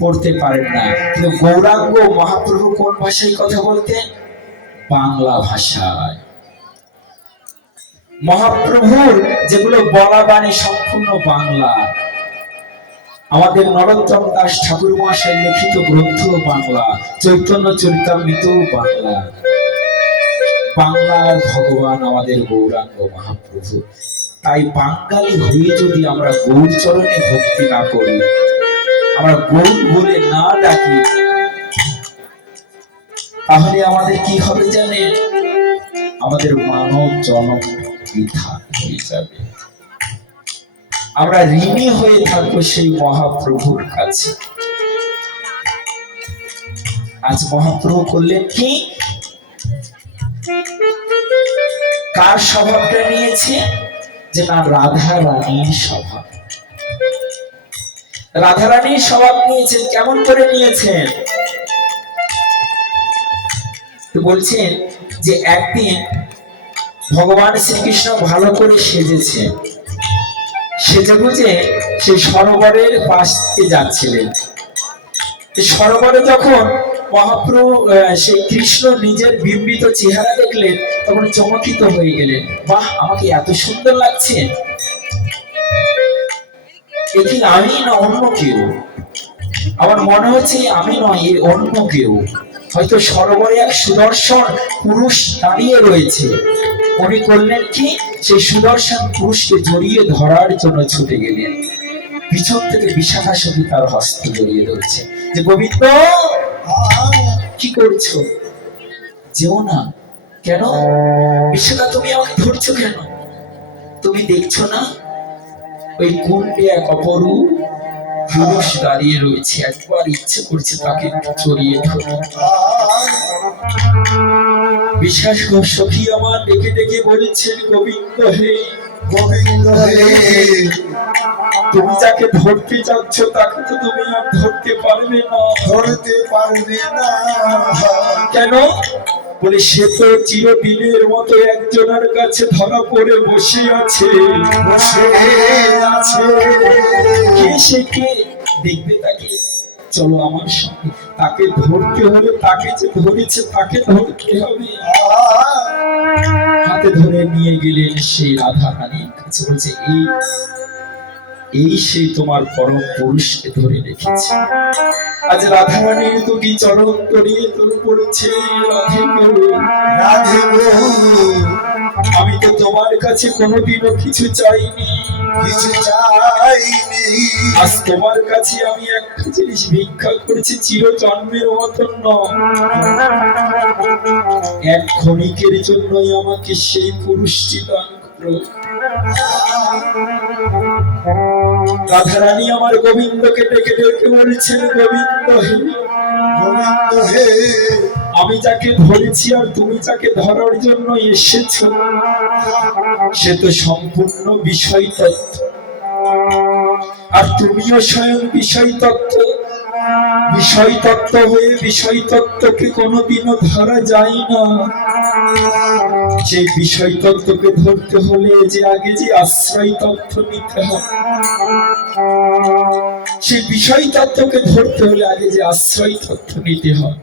পড়তে পারেন না। কিন্তু গৌরাঙ্গ মহাপ্রভু কোন ভাষায় কথা বলতেন? বাংলা ভাষায়। মহাপ্রভুর যেগুলো বলা বাণী সম্পূর্ণ বাংলা। আমাদের নরোত্তম দাস ঠাকুর মহাশয় লিখিত গ্রন্থ বাংলা, চৈতন্য চরিতামৃত বাংলা। বাংলার ভগবান আমাদের গৌরাঙ্গ মহাপ্রভু। তাই বাঙালি হয়ে যদি আমরা গৌর চরণে ভক্তি না করি, আমরা গৌর বলে না ডাকি, তাহলে আমাদের কি হবে জানেন? আমাদের মানব জন্ম বৃথা হয়ে যাবে। আমরা ঋণী হয়ে থাকবো সেই মহাপ্রভুর কাছে। আজ মহাপ্রভু করলেন কি? কার স্বভাবটা নিয়েছে? যে না, রাধা রানীর স্বভাব। রাধা রানীর স্বভাব নিয়েছেন। কেমন করে নিয়েছেন? তো বলছেন যে একদিন ভগবান শ্রীকৃষ্ণ ভালো করে সেজেছে, সেজে বুঝে সেই সরোবরের পাশ দিয়ে যাচ্ছিলেন। সরোবরে যখন মহাপ্রভু সেই কৃষ্ণ নিজের বিম্বিত চেহারা দেখলেন, তখন চমকিত হয়ে গেলেন। বাহ, আমাকে এত সুন্দর লাগছে, এ কি আমি না অন্য কেউ? আমার মনে হচ্ছে আমি নয়, এ অন্য কেউ। হয়তো সরোবরে এক সুদর্শন পুরুষ দাঁড়িয়ে রয়েছে। উনি করলেন কি? সেই সুদর্শন পুরুষকে জড়িয়ে ধরার জন্য ছুটে গেলেন। পিছন থেকে বিশাখা সখী তার হস্ত জড়িয়ে ধরছে, যে গোবিন্দ কি করছো? যেও না। কেন বিশাখা, তুমি আমাকে ধরছো কেন? তুমি দেখছো না ওই কুণ্ডে এক অপরূপ পুরুষ দাঁড়িয়ে রয়েছে। একবার ইচ্ছে করছে তাকে জড়িয়ে ধরে। বিশ্বাস কর সখী আমার, ডেকে ডেকে বলেছেন, গোবিন্দ হে, গোবিন্দ হে, তুমি যাকে ধরতে যাচ্ছ তাকে তো তুমি আর ধরতে পারবে না। ধরতে পারবে না। কেন? বলে সে তো চিরদিনের মতো একজনের কাছে ধরা পড়ে বসে আছে। বসে আছে। কে সে? কে দেখবে তাকে? চলো আমার সঙ্গে। তাকে ধরতে হলে তাকে যে ধরেছে তাকে ধরতে হবে। হাতে ধরে নিয়ে গেলেন সেই রাধা রানীর কাছে। বলছে এই সেই তোমার পরম পুরুষকে ধরে রেখেছে। আজ রাধা রানীর দুটি চরণ তলিয়ে তোর পড়েছে। রাধে গো, রাধে গো, আমি তো তোমার কাছে কোনোদিনও কিছু চাইনি, কিছু চাইনি। আজ তোমার কাছে আমি একটা জিনিস ভিক্ষা করেছি, চির জন্মের মতন নয়, এক ক্ষণিকের জন্যই আমাকে সেই পুরুষটি দান করো। রাধারানী আমার গোবিন্দকে ডেকে ডেকে বলেছেন, গোবিন্দ হে, গোবিন্দ হে, আমি যাকে ধরেছি আর তুমি যাকে ধরার জন্য এসেছো সে তো সম্পূর্ণ বিষয় তত্ত্ব, আর তুমিও স্বয়ং বিষয় তত্ত্ব। বিষয় তত্ত্ব হয়ে বিষয় তত্ত্বকে কোনোদিনও ধরা যায় না। সেই বিষয় তত্ত্বকে ধরতে হলে যে আগে যে আশ্রয় তত্ত্ব নিতে হয়, সেই বিষয় তত্ত্বকে ধরতে হলে আগে যে আশ্রয় তত্ত্ব নিতে হয়।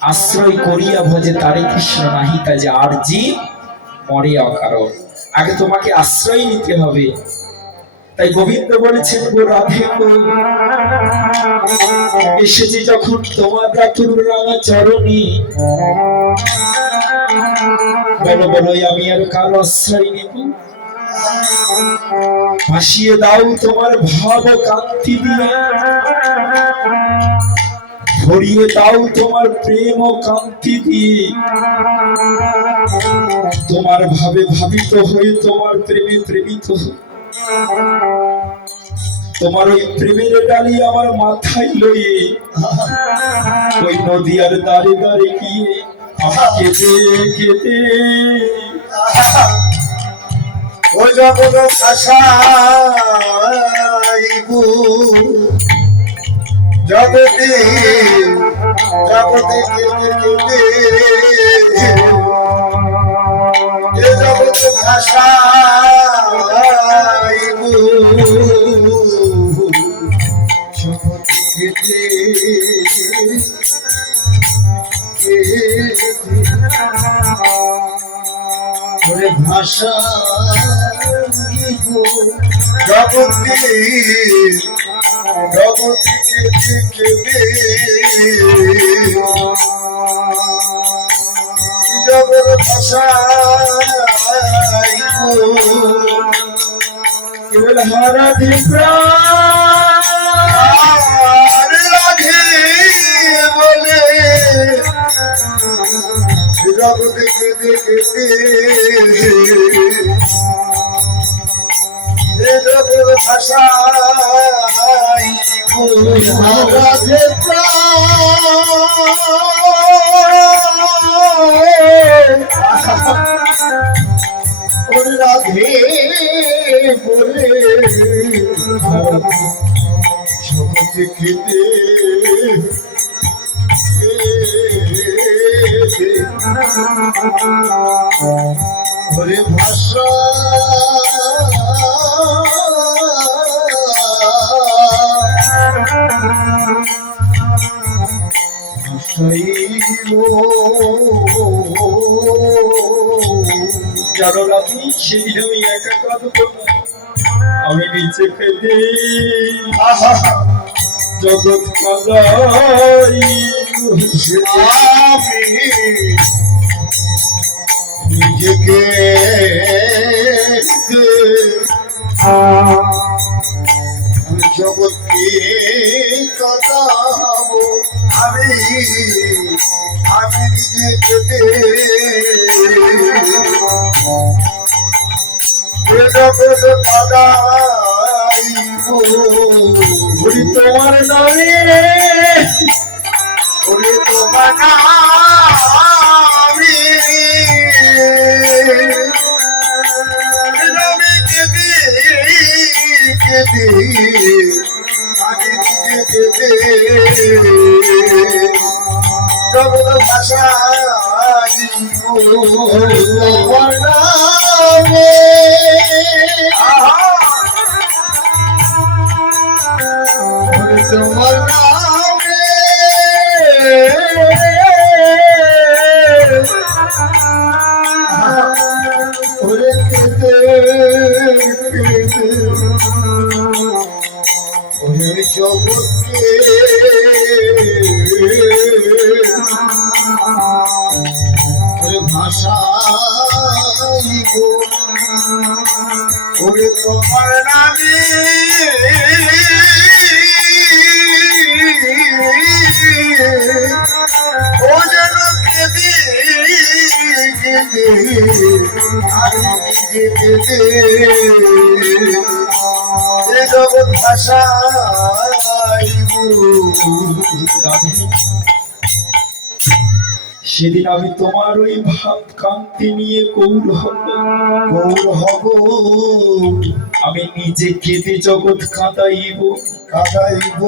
আশ্রয় করিয়া ভজে তারে কৃষ্ণ নাহি তা যে আর জীব মরে অকারণ। আগে তোমাকে আশ্রয় নিতে হবে। তাই গোবিন্দ বলেছেন, গো রাধে গো, এসেছি যখন তোমার রাতুর রাঙা চরণে, বলো বলো আমি আর কার আশ্রয় নেব? ভাসিয়ে দাও তোমার ভাব কান্তি দিয়ে, ভরিয়ে দাও তোমার প্রেম ও কান্তি দিয়ে। তোমার ভাবে ভাবিত হয়ে, তোমার প্রেমে প্রেমিত হয়ে, তোমার ওই প্রেমের ডালি আমার মাথায় লয়ে ওই নদীর দাঁড়ে দাঁড়ে গিয়ে কেঁদে কেঁদে ওই জগৎ ভাষাইব, জগতে জগতে কেঁদে কেঁদে, এ জগৎ ভাষাইব, জগতে কেঁদে কেঁদে ভাষা জগতে জগতে কেঁদে কেঁদে, জগৎ ভাষাইব। কেবল হারাধি প্রাণ রাধে বলে জগতে কেঁদে কেঁদে, জগৎ ভাষাইব। রাধে প্রাণ রাধে বলে জগতে কেঁদে হরে ভাষা জানো রাধি, সেদিন আমি একা কাঁদবো না, আমি নিচে ফেলে জগৎ কাঁদাই। আমি নিজেকে জগৎকে কাঁদাবো, আমি নিজেকে এ জগৎ কাদাইব ওরে তোমার নামে ওরে তোমার নামে নামে কেঁদে কেঁদে আমি কেঁদে জগৎ ভাষাইব তোমার নামে ওরে তোমার নামে ওরে কেঁদে কেঁদে ওরে জগৎকে ওরে ভাষাইব ওরে তোমার নামে ও যেন কেঁদে কেঁদে আমি কেঁদে এ জগৎ ভাষাইব রাধে, সেদিন আমি তোমার ওই ভাব কান্তি নিয়ে গৌর হব, গৌর হব আমি নিজে কেঁদে জগৎ কাঁদাইব। কাটাইব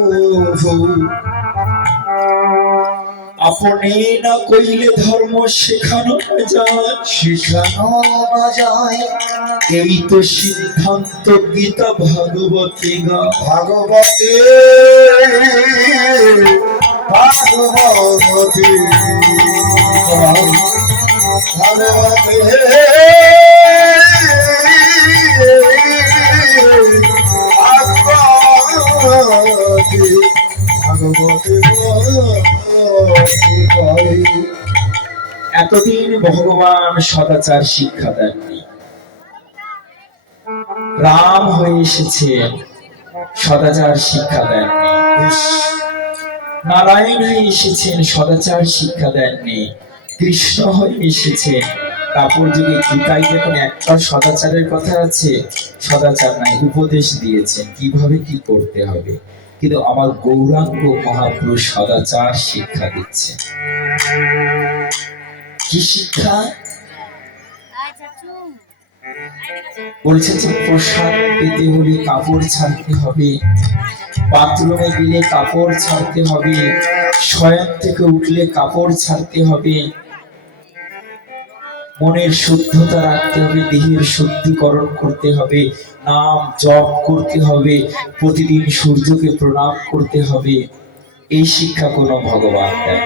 আপনি না কইলে ধর্ম শেখানো না যায়, শিখানো না যায় এই তো সিদ্ধান্ত গীতা ভাগবতে গা। ভাগবতে ভাগবতে ভাগবতে ভাগবতে এতদিন ভগবান সদাচার শিক্ষা দেননি, রাম হয়ে এসেছেন, সদাচার শিক্ষা দেননি। নারায়ণ হয়ে এসেছেন, সদাচার শিক্ষা দেননি। কৃষ্ণ হয়ে এসেছেন, তারপর যুগে গীতায় দেখুন একটা সদাচারের কথা আছে, সদাচার নাই, উপদেশ দিয়েছেন কিভাবে কি করতে হবে। কিন্তু আমার গৌরাঙ্গ মহাপুরুষ সদাচার শিক্ষা দিচ্ছে। কি শিক্ষা বলছে? যে প্রসাদ পেতে হলে কাপড় ছাড়তে হবে, বাথরুমে গেলে কাপড় ছাড়তে হবে, শয়ন থেকে উঠলে কাপড় ছাড়তে হবে, মনের শুদ্ধতা রাখতে হবে, দেহের শুদ্ধিকরণ করতে হবে, নাম জপ করতে হবে, প্রতিদিন সূর্যকে প্রণাম করতে হবে। এই শিক্ষা কোনো ভগবান দেয়,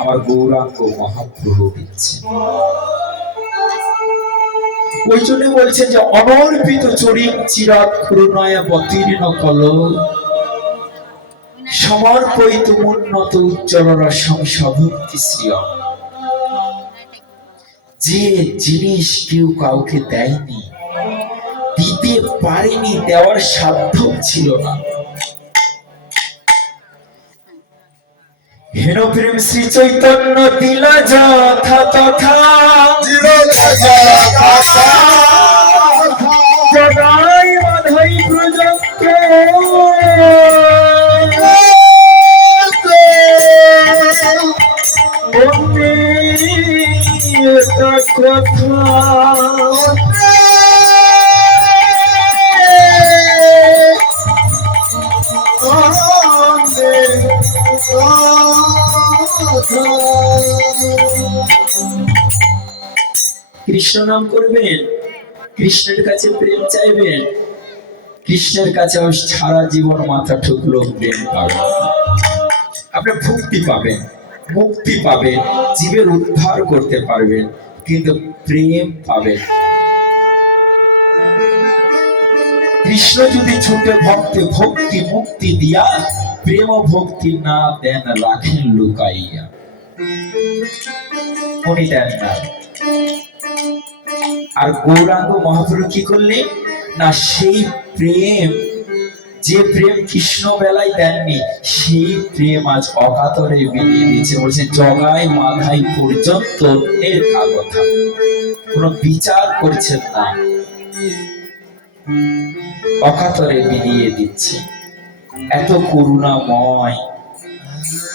আমার গৌরাঙ্গ মহাপ্রভু দিচ্ছে। ওই জন্য বলছেন যে অনর্পিত চরিম চিরাত করুণায় অবতীর্ণ কল সমর্পিত উন্নত উজ্জ্বল রসম সভক্তি শ্রিয়ম। যে জিনিস কেউ কাউকে দেয়নি, দিতে পারেনি, দেওয়ার সাধ্য ছিল না, হেন প্রেম শ্রী চৈতন্য দিলা যথা তথা জগাই বাধাই প্রযুক্ত কথা কৃষ্ণ নাম করবেন, কৃষ্ণের কাছে প্রেম চাইবেন, কৃষ্ণের কাছে সারা জীবন মাথা ঠুকলো প্রেম পাবেন, আপনি ভক্তি পাবেন, মুক্তি পাবেন, জীবের উদ্ধার করতে পারবেন, কিন্তু প্রেম পাবেন। কৃষ্ণ যদি ছুটে ভক্তি ভক্তি মুক্তি দিয়া, প্রেম ভক্তি না দেন রাখেন লুকাইয়া, উনি দেন না। আর গৌরাঙ্গ মহাপ্রভু কি করলেন না, সেই প্রেম যে প্রেম কৃষ্ণ বেলায় দেননি সেই প্রেম আজ অকাতরে বিলিয়ে দিয়েছে। বলছে জগায় মাথায় পর্যন্ত অন্যের কথা, কোনো বিচার করছেন না, অকাতরে বিলিয়ে দিচ্ছে। এত করুণাময়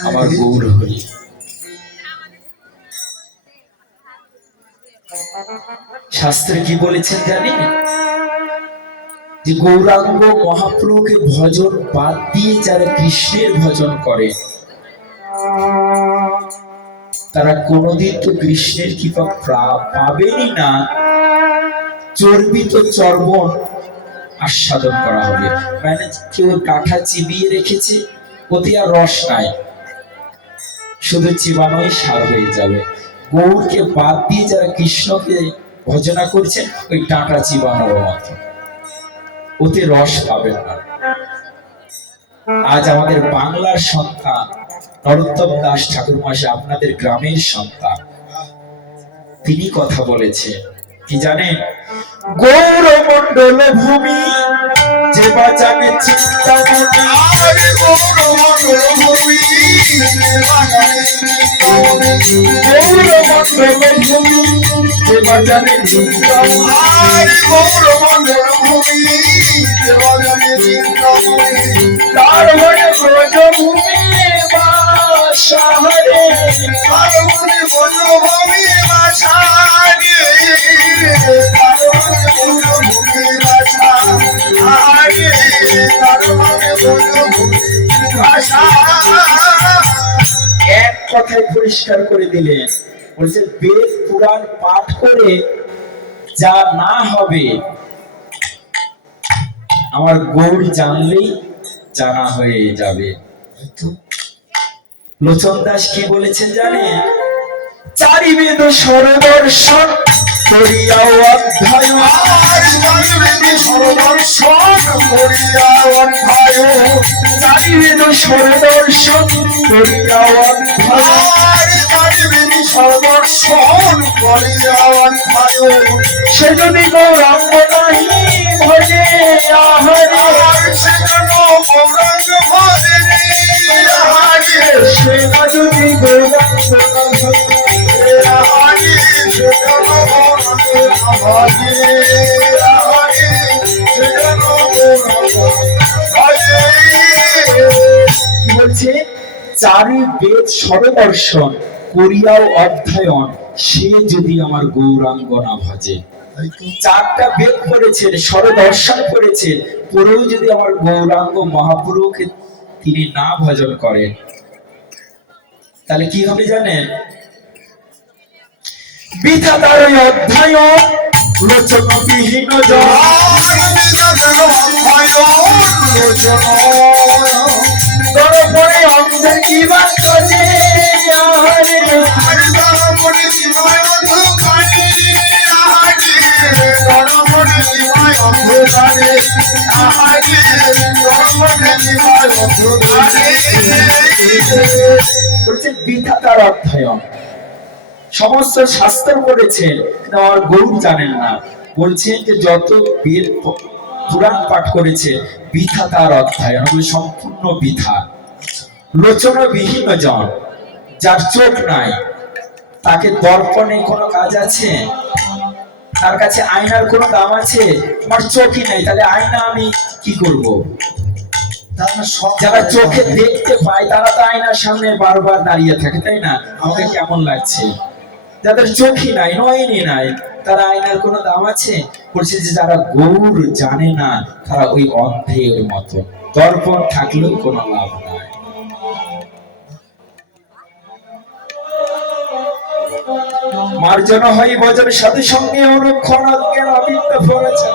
আমার গৌর হরি। শাস্ত্রে কি বলেছেন জানেন? যে গৌরাঙ্গ মহাপ্রভুকে ভজন বাদ দিয়ে যারা কৃষ্ণের ভজন করে তারা কোনোদিন তো কৃষ্ণের কৃপা পাবেনই না, চর্বিত চর্বণ আস্বাদন করা হবে। মানে কেউ কাঁঠা চিবিয়ে রেখেছে, ওতে আর রস নাই, শুধু চিবানোই সার হয়ে যাবে। গৌরকে বাদ দিয়ে যারা কৃষ্ণকে ভজনা করছেন ওই ডাঁটা চিবানোর মতো, ওতে রস পাবেন না। আজ আমাদের বাংলার সন্তান নরোত্তম দাস ঠাকুর মশাই, আপনাদের গ্রামের সন্তান, তিনি কথা বলেছেন কি জানেন? গৌরমণ্ডল ভূমি যে বাজানে চিন্তামণি, গৌরমণ্ডল ভূমি যে বাজানে চিন্তামণি, গৌরমণ্ডল ভূমি যে বাজানে চিন্তামণি, তার মানে ব্রজভূমি বাসারে, তার মানে ব্রজভূমি বাসারে, তার মানে ব্রজভূমি বাসারে, তার মানে ব্রজভূমি বাসারে। এক কথায় পরিষ্কার করে দিলেন, বলছে বেদ পুরাণ পাঠ করে যা না হবে আমার গৌর জানলেই জানা হয়ে যাবে। লোচন দাস কি বলেছেন জানেন? চারি বেদ সরদর্শন করিয়াও অধ্যায়, চারি বেদ সরদর্শন করিয়াও অধ্যায়, চারি বেদ সরদর্শন করিয়াও অধ্যায়, চারি বেদ সরদর্শন করিয়াও অধ্যায়, সে যদি গৌরাঙ্গ নাহি ভজে আহারে, সে যেন গৌরাঙ্গ ভজে আহারে, সে যদি গৌরাঙ্গ ভজে আহারে, সে যেন গৌরাঙ্গ ভজে আহারে, সে যেন গৌরাঙ্গ ভজে। কি বলছে? চারি বেদ সরদর্শন করিয়াও অধ্যয়ন, সে যদি আমার গৌরাঙ্গ না ভজে। চারটা বেদ পড়েছেন, সরদর্শন করেছেন, পরেও যদি আমার গৌরাঙ্গ মহাপুরুষকে তিনি না ভজন করেন তাহলে কি হবে জানেন? বৃথা তার অধ্যয়ন লোচন বিহীন পরে অন্ধের কি বাদ করে আহারে, বলছে বৃথা তার অধ্যয়ন। সমস্ত শাস্ত্র পড়েছেন কিন্তু আমার গৌর জানেন না। বলছেন যে যত বেদ পুরাণ পাঠ করেছে বৃথা তার অধ্যয়ন, সম্পূর্ণ বৃথা। লোচন বিহীন জন, যার চোখ নাই তাকে দর্পণে কোনো কাজ আছে? তার কাছে আয়নার কোনো দাম আছে? আমার চোখই নাই, তাহলে আয়না আমি কি করব? যারা চোখে দেখতে পায় তারা তো আয়নার সামনে বারবার দাঁড়িয়ে থাকে, তাই না? আমাকে কেমন লাগছে? যাদের চোখই নাই, নয়নই নাই, তারা আয়নার কোনো দাম আছে? বলছে যে যারা গৌর জানে না তারা ওই অন্ধের মতো, দর্পণ থাকলেও কোনো লাভ নাই। মার্জন হয় ভজন সাধু সঙ্গে অনুক্ষণ অজ্ঞান অবিদ্যা ফলেছে।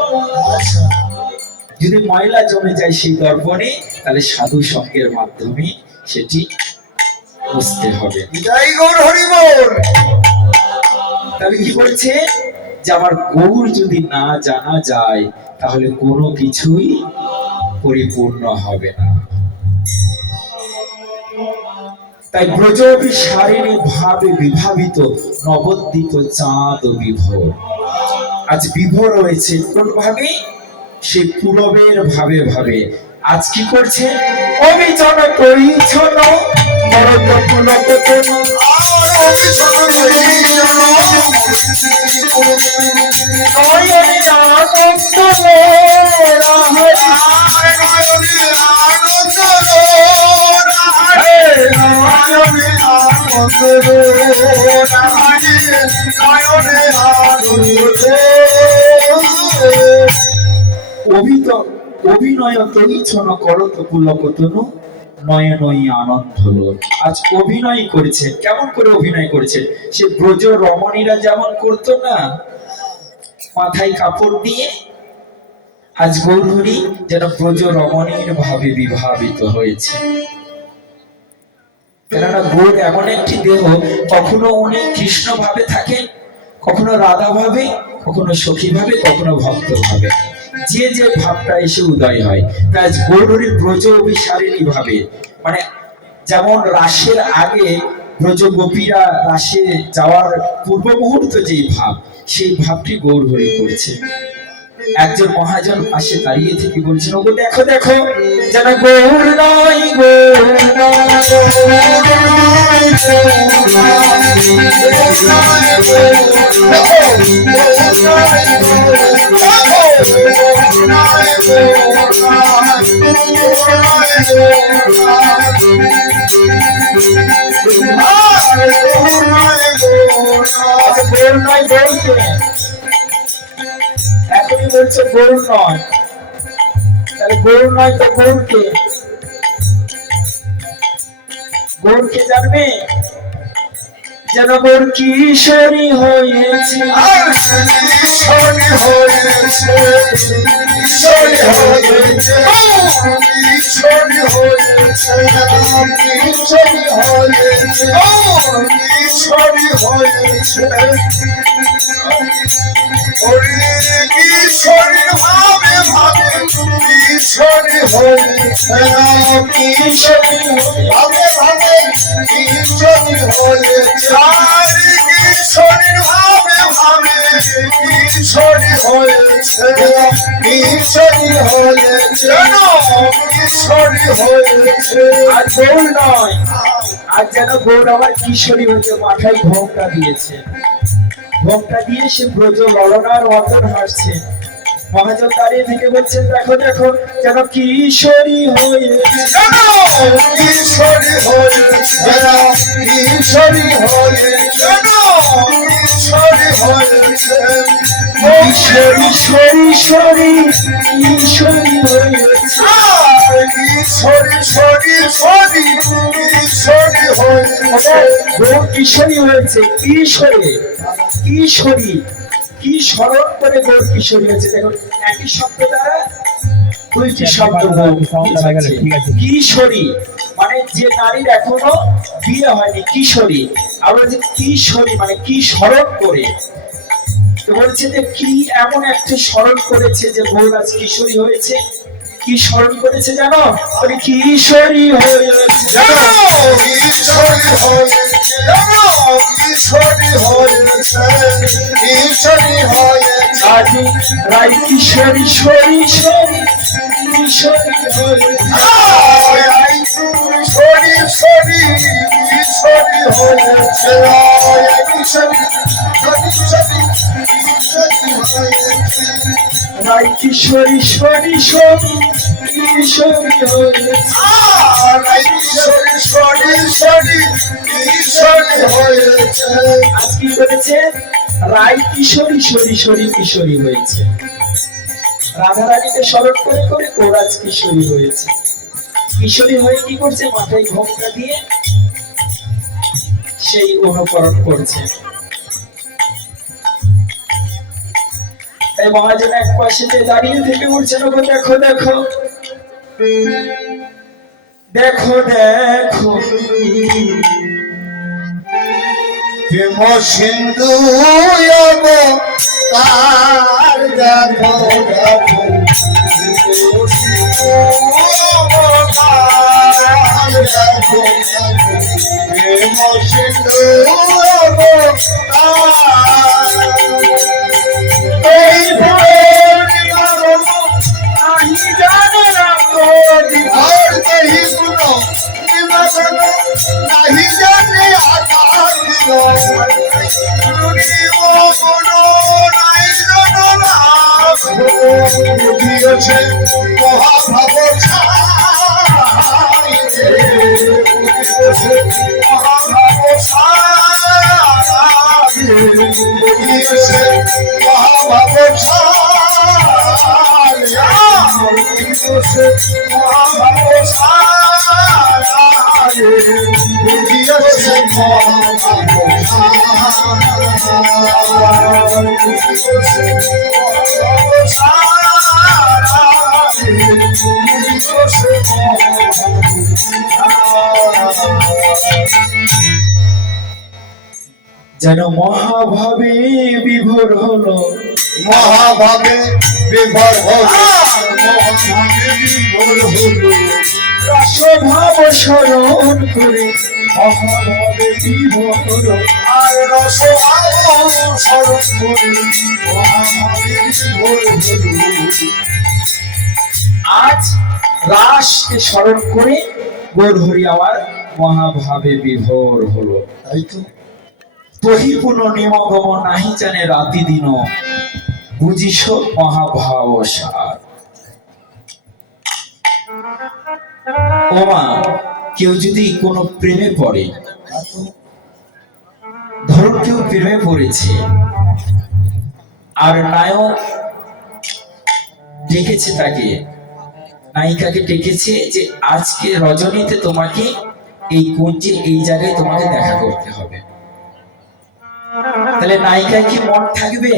যদি ময়লা জমে যায় সেই দর্পণে তাহলে সাধু সঙ্গের মাধ্যমে সেটি বুঝতে হবে। তাহলে কি বলছে? যে আমার গৌর যদি না জানা যায় তাহলে কোনো কিছুই পরিপূর্ণ হবে না। তাই ব্রজবিসারিণী ভাবে বিভাবিত নবদ্বীপ চাঁদ বিভোর। আজ বিভোর রয়েছে কোন ভাবে? সে পুরবের ভাবে ভাবে আজ কি করছে? অবিচন পরিচ্ছন্ন মরদ পুলক তনু। নয়নে আনন্দ অভিনয় তরিছন করত পুলক তনু নয়নই আনন্দ হলো। আজ অভিনয় করেছে। কেমন করে অভিনয় করেছে? সে ব্রজ রমণীরা যেমন করতো না, মাথায় কাপড় দিয়ে, আজ গৌরহরি যেন ব্রজ রমণীর ভাবে বিভাবিত হয়েছে। কেননা গৌর এমন একটি দেহ, কখনো উনি কৃষ্ণ ভাবে থাকেন, কখনো রাধা ভাবে, কখনো সখী ভাবে, কখনো ভক্ত ভাবে, যে যে ভাবটা এসে উদয় হয়। তাই গৌরহরির ব্রজ অভিসারিণী ভাবে, মানে যেমন রাসের আগে ব্রজ গোপীরা রাসে যাওয়ার পূর্ব মুহূর্ত যেই ভাব, সেই ভাবটি গৌরহরি করছে। একজন মহাজন পাশে দাঁড়িয়ে থেকে বলছেন, ওগো দেখো দেখো, যেন গৌর নয় গৌর নয় বলতে এখনই বলছে গৌর নয়। তাহলে গৌর নয় তো গৌরকে? গৌরকে জানবে? যেন গৌর কিশোরী হয়েছে, কিশোরী হয়েছে, কিশোরী হয়েছে, কিশোরী হয়েছে, কিশোরী হয়েছে, কিশোরী হয়েছে, কিশোরী ভাবে ভাবে, কিশোরী হয়েছে, কিশোরী ভাবে ভাবে, কিশোরী হয়েছে, কিশোরী ভাবে ভাবে, কিশোরী হয়েছে, কিশোরী হয়েছে, কিশোরী হয়েছে। আর গৌর নয়, আর যেন গৌর আবার কিশোরী হয়েছে, মাথায় ঘোমটা দিয়েছে। ঘোমটা দিয়ে সে ব্রজ ললনার মতন হাসছে। মহাজন দাঁড়িয়ে থেকে বলছেন, দেখো দেখো, যেন কিশোরী হয়েছে, কিশোরী হয়েছে, কিশোরী হয়েছে, কিশোরী হয়েছে, কিশোরী শরী শরী, কিশোরী হয়েছে, কিশোরী শরী শরী, কিশোরী হয়েছে। গৌর কিশোরী হয়েছে। কিশোরী, কিশোরী, কি স্মরণ করে গৌর কিশোরী হয়েছে। দেখুন, একই শব্দ দ্বারা দুইটি শব্দ। কিশোরী মানে যে নারীর এখনো বিয়ে হয়নি, কিশোরী। আবার যে কিশোরী মানে কি স্মরণ করে। তো বলছে যে কি এমন একটা স্মরণ করেছে যে গৌর আজ কিশোরী হয়েছে। কি স্মরণ করেছে জানো? বলে কিশোরী হয়েছে, কিশোরী হয়েছে, কিশোরী হয়েছে, কিশোরী হয়েছে। আজ রাই কিশোরী শরী শরী, কিশোরী হয়েছে, রাই কিশোরী শরী, কিশোরী হয়েছে, কিশোরী শরী, কিশোরী হয়েছে, রাই কিশোরী শরী শরী, কিশোরী হয়েছে, রাই কিশোরী শরী শরী, কিশোরী হয়েছে। আজ কি করেছে? রাই কিশোরী শরী শরী, কিশোরী হয়েছে। রাধারানীকে স্মরণ করে করে গৌর কিশোরী হয়েছে। কিশোরী হয়ে কি করছে? মাথায় ঘোমটা দিয়ে সেই অনুকরণ করছে। তাই মহাজন এক পাশে দাঁড়িয়ে থেকে বলছেন, ওগো দেখো দেখো, দেখো দেখো, প্রেম সিন্ধু তার দেখো দেখো, প্রেম সিন্ধু এই আর দেহি গুণ বিবেচন নাহি জানে আকার দিল গুণ নাই জননা বুঝিয়েছে মহাভাব ছাই বুঝিয়েছে মহাভাব ছাই বুঝিয়েছে মহাভাব ছাই বুঝিয়েছে মহাভাব ছাই বুঝিয়েছে মহাভাব যেন মহাভাবে বিভোর হলো, মহাভাবে বিভোর হলো, মহাভাবে বিভোর হলো, রসভাব স্মরণ করে মহাভাবে বিভোর হলো। আর রসভাব স্মরণ করে মহাভাবে বিভোর হলো। আজ রাসকে স্মরণ করে গৌরহরি আমার মহাভাবে বিভোর হলো। তাই তো তহি পুনঃ নিমগম নাহি জানে রাতি দিন, বুঝিস মহাভাব সার। ওমা, কেউ যদি কোনো প্রেমে পড়ে, ধরুন কেউ প্রেমে পড়েছে আর নায়ক ডেকেছে তাকে, নায়িকাকে ডেকেছে যে আজকে রজনীতে তোমাকে এই কুঞ্জে এই জায়গায় তোমাকে দেখা করতে হবে। তাহলে নায়িকায় কি মন থাকবে?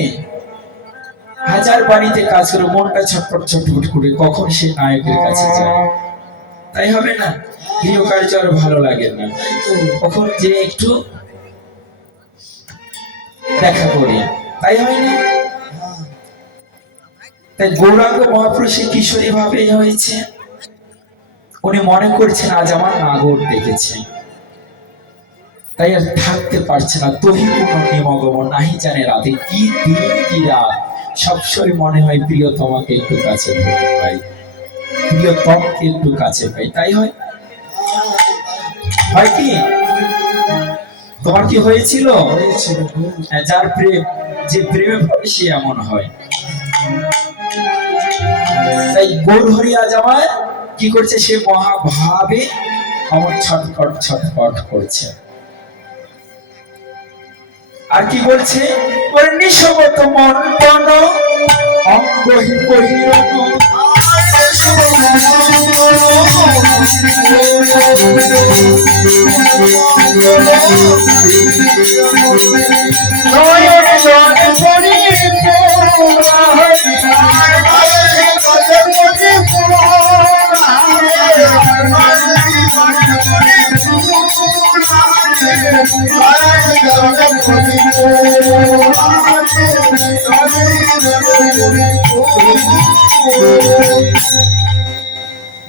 হাজার বাড়িতে কাজ করে মনটা ছটফট ছটফট করে কখন সে নায়কের কাছে যায়, তাই হবে না? গৃহকার্য আর ভালো লাগে না, কখন যে একটু দেখা করি, তাই হয় না? তাই গৌরাঙ্গ মহাপুরুষ কিশোরী ভাবে হয়েছে, উনি মনে করছেন আজ আমার নাগর দেখেছে, তাই আর থাকতে পারছে না। তহি পুনঃ নিমগম নাহি জানে রাতে, কি দিন কি রাত, সবসময় মনে হয় প্রিয়তমাকে একটু কাছে পাই, প্রিয়তমকে একটু কাছে পাই, তাই হয়। হয় কি? তোমার কি হয়েছিল? যার প্রেম, যে প্রেমে পড়ে সে এমন হয়। তাই গৌরহরি আজ আমার কি করছে? সে মহাভাবে আমার ছটফট ছটফট করছে। আর কি বলছে? ওর নিঃস্বগত মন বন অঙ্গহীন বহিরণ, নয়ন জল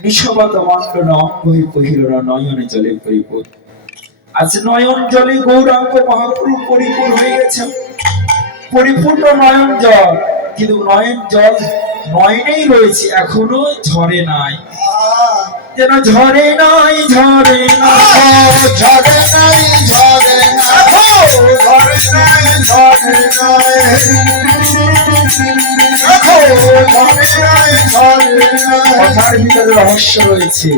নিঃস্বগত মন্ডন অঙ্গহী কহিল নয়নে জলে পরিপূর্ণ। আজ নয়ন জলে গৌরাঙ্গ মহাপ্রভু পরিপূর্ণ হয়ে গেছে, পরিপূর্ণ নয়ন জল, কিন্তু নয়ন জল নয়নেই রয়েছে, এখনো ঝরে নাই, যেন ঝরে নাই, ঝরে নাই, ঝরে নাই, ঝরে নাই, ঝরে নাই, ঝরে নাই, ঝরে নাই, ঝরে নাই। কথার ভিতরে রহস্য রয়েছে।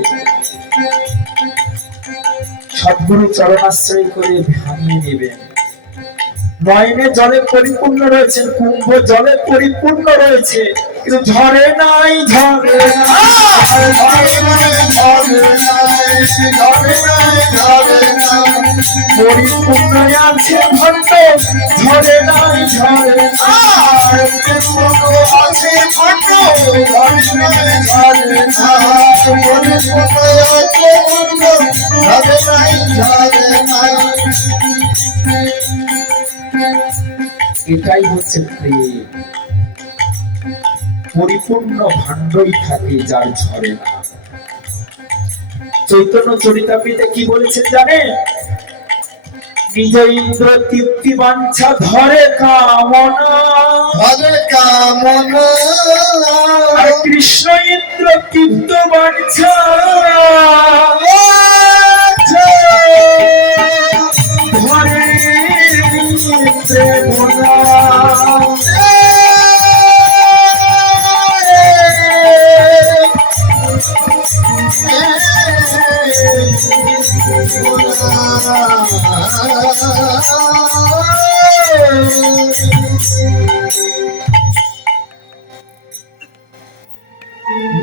সদ্গুরু চরণাশ্রয় করে ভাঙিয়ে নেবেন। নয়নে জলে পরিপূর্ণ রয়েছে, কুম্ভ জলে পরিপূর্ণ রয়েছে, কিন্তু ঝরে নাই, ঝরে নাই, পরিপূর্ণ আছে ভক্ত, ঝরে নাই, ঝরে আছে ভক্ত, ঝরে নাই, ঝরে নাই, ঝরে নাই। এটাই হচ্ছে প্রেম। পরিপূর্ণ ভাণ্ডই থাকে যার ঝরে না। চৈতন্য চরিতামৃতে কি বলেছেন জানেন? নিজ ইন্দ্র তৃপ্তি বাঞ্ছা ধরে কামনা, আর কৃষ্ণ ইন্দ্র তৃপ্ত বাঞ্ছা ধরে প্রেমনা।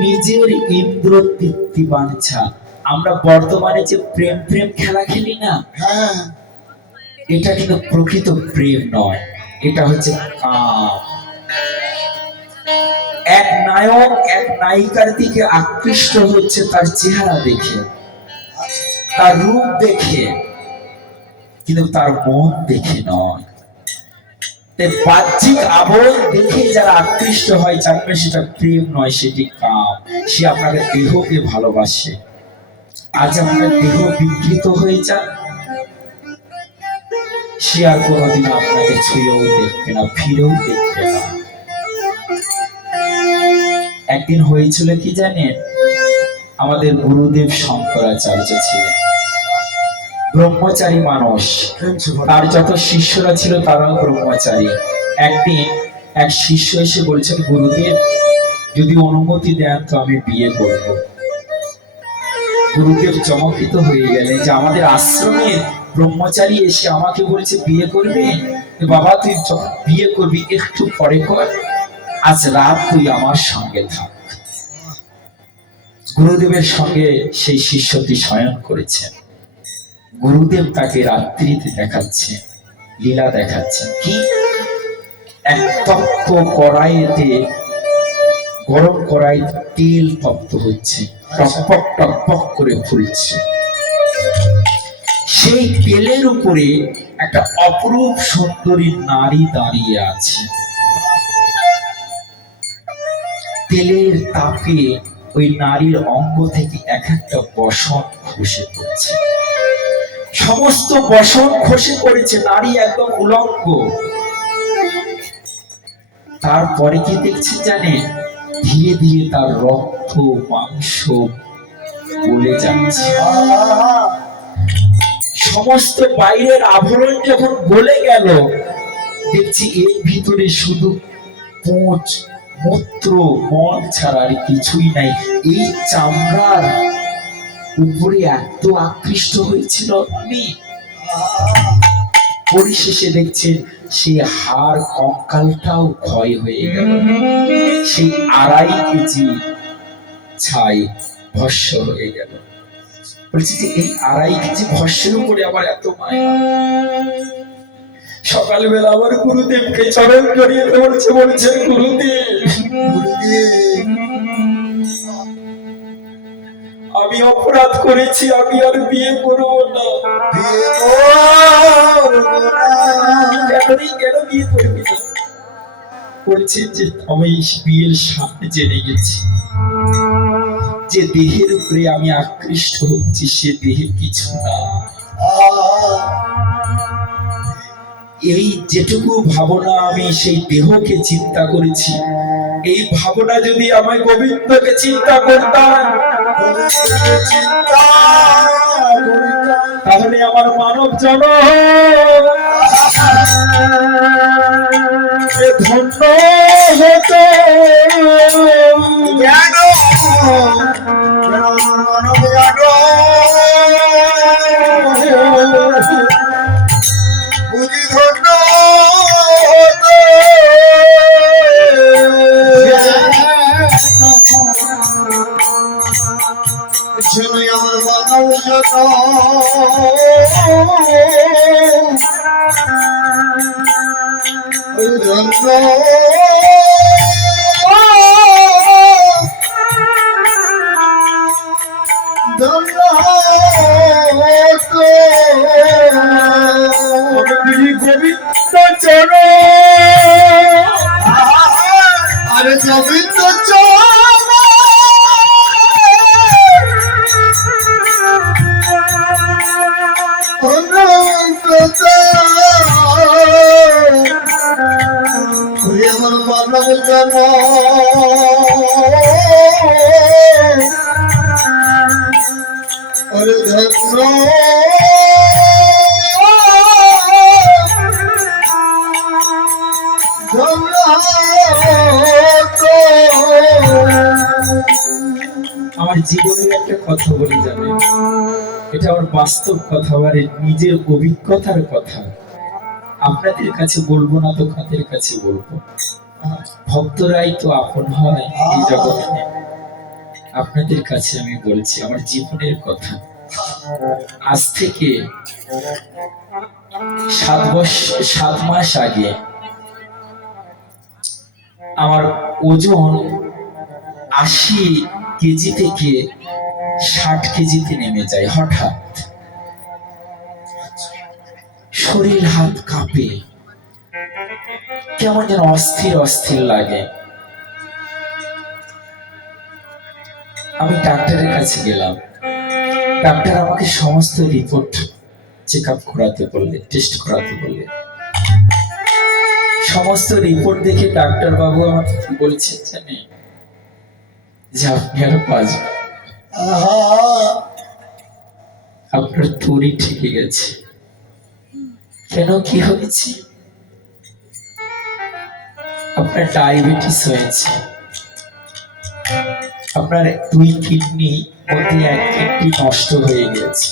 নিজের ইন্দ্র তৃপ্তি বাঞ্ছা। আমরা বর্তমানে যে প্রেম প্রেম খেলা খেলি না, এটা কিন্তু প্রকৃত প্রেম নয়, এটা হচ্ছে কাম। এক নায়ক এক নায়িকার দিকে আকৃষ্ট হচ্ছে তার চেহারা দেখে, তার রূপ দেখে, কিন্তু তার মন দেখে নয়। তাই বাহ্যিক আবরণ দেখে যারা আকৃষ্ট হয়, জানবে সেটা প্রেম নয়, সেটি কাম। সে আপনাকে দেহকে ভালোবাসে। আজ আপনার দেহ বিকৃত হয়ে যান, সে আর কোনোদিন আপনাকে ছুঁয়েও দেখবে না, ফিরেও দেখবে না। একদিন হয়েছিল কি জানেন, আমাদের গুরুদেব শঙ্করাচার্য ছিলেন ব্রহ্মচারী মানুষ, তার যত শিষ্যরা ছিল তারাও ব্রহ্মচারী। একদিন এক শিষ্য এসে বলছেন, গুরুদেব যদি অনুমতি দেন তো আমি বিয়ে করব। গুরুদেব চমকিত হয়ে গেলেন যে আমাদের আশ্রমের ব্রহ্মচারী এসে আমাকে বলছে বিয়ে করবে। বাবা তুই যখন বিয়ে করবি একটু পরে কর, আজ রাত তুই আমার সঙ্গে থাক। গুরুদেবের সঙ্গে সেই শিষ্যটি শয়ন করেছেন। গুরুদেব তাকে রাত্রিতে দেখাচ্ছে, লীলা দেখাচ্ছেন কি, এক তপ্ত কড়াইতে, গরম কড়াই তেল তপ্ত হচ্ছে, টকপক টকপক করে ফুলছে। সেই তেলের উপরে একটা অপরূপ সুন্দরী নারী দাঁড়িয়ে আছে। তেলের তাপে ওই নারীর অঙ্গ থেকে এক একটা বসন খসে পড়ছে, সমস্ত বসন খসে পড়েছে, নারী একদম উলঙ্গ। তারপরে কি দেখছে জানেন, ধীরে ধীরে তার রক্ত মাংস গলে যাচ্ছে। সমস্ত বাইরের আবরণ যখন গলে গেল, দেখছি এর ভিতরে শুধু পোঁচ, মূত্র, মল ছাড়া আর কিছুই নাই। এই চামড়ার উপরে এত আকৃষ্ট হয়েছিল আমি। পরিশেষে দেখছেন সেই হাড় কঙ্কালটাও ক্ষয় হয়ে গেল, সেই 2.5 কেজি ছাই ভস্য হয়ে গেল। বলছি যে এই 2.5 কেজি ভস্যের উপরে আবার এত মায়া। সকালবেলা আবার গুরুদেবকে চরণ জড়িয়ে ধরছে, বলছে গুরুদেব আমি অপরাধ করেছি, আমি আর বিয়ে করবো না। কেন বিয়ে করবি না? বলছে যে আমি বিয়ের সামনে জেনে গেছি যে দেহের উপরে আমি আকৃষ্ট হচ্ছি, সে দেহের কিছু না। এই যেটুকু ভাবনা আমি সেই দেহকে চিন্তা করেছি, এই ভাবনা যদি আমি গোবিন্দকে চিন্তা করতাম তাহলে আমার মানব জন্ম ধন্য হতো। আমার মানব জন্ম গোবিন্দ চরণ, আরে গোবিন্দ চরণ অনন্ত আমার জীবনের একটা কথা বলি জানেন, এটা আমার বাস্তব কথা, আমার নিজের অভিজ্ঞতার কথা। আপনাদের কাছে বলবো না তো কাদের কাছে বলবো? ভক্তরাই তো আপন হয় এই জগতে। আপনাদের কাছে আমি বলছি আমার জীবনের কথা। আজ থেকে 7 মাস আগে আমার ওজন 80 কেজি থেকে 60 কেজিতে নেমে যায়। হঠাৎ শরীর হাত কাঁপে, কেমন যেন অস্থির অস্থির লাগে। আমি ডাক্তারের কাছে গেলাম। ডাক্তার আমাকে সমস্ত রিপোর্ট চেক আপ করাতে বললেন, টেস্ট করাতে বললেন। সমস্ত রিপোর্ট দেখে ডাক্তার বাবু আমাকে কি বলছেন জানেন? যে আপনি আরো বাঁচবেন, আপনার তরি ঠিকই গেছে। কেন, কি হয়েছে? আপনার ডায়াবেটিস হয়েছে, আপনার 2 কিডনি মধ্যে 1 কিডনি নষ্ট হয়ে গেছে,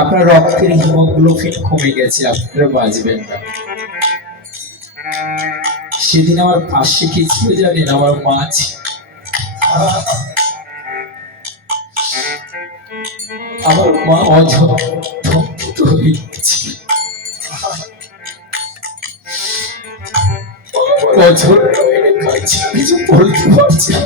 আপনার রক্তের হিমোগ্লোবিন কমে গেছে, আপনারা বাঁচবেন না। সেদিন আমার পাশে কে ছিল জানেন? আমার মা ছিল। আমার মা অঝন্তুত হয়ে গেছে। কিছু বলতে পারছি না।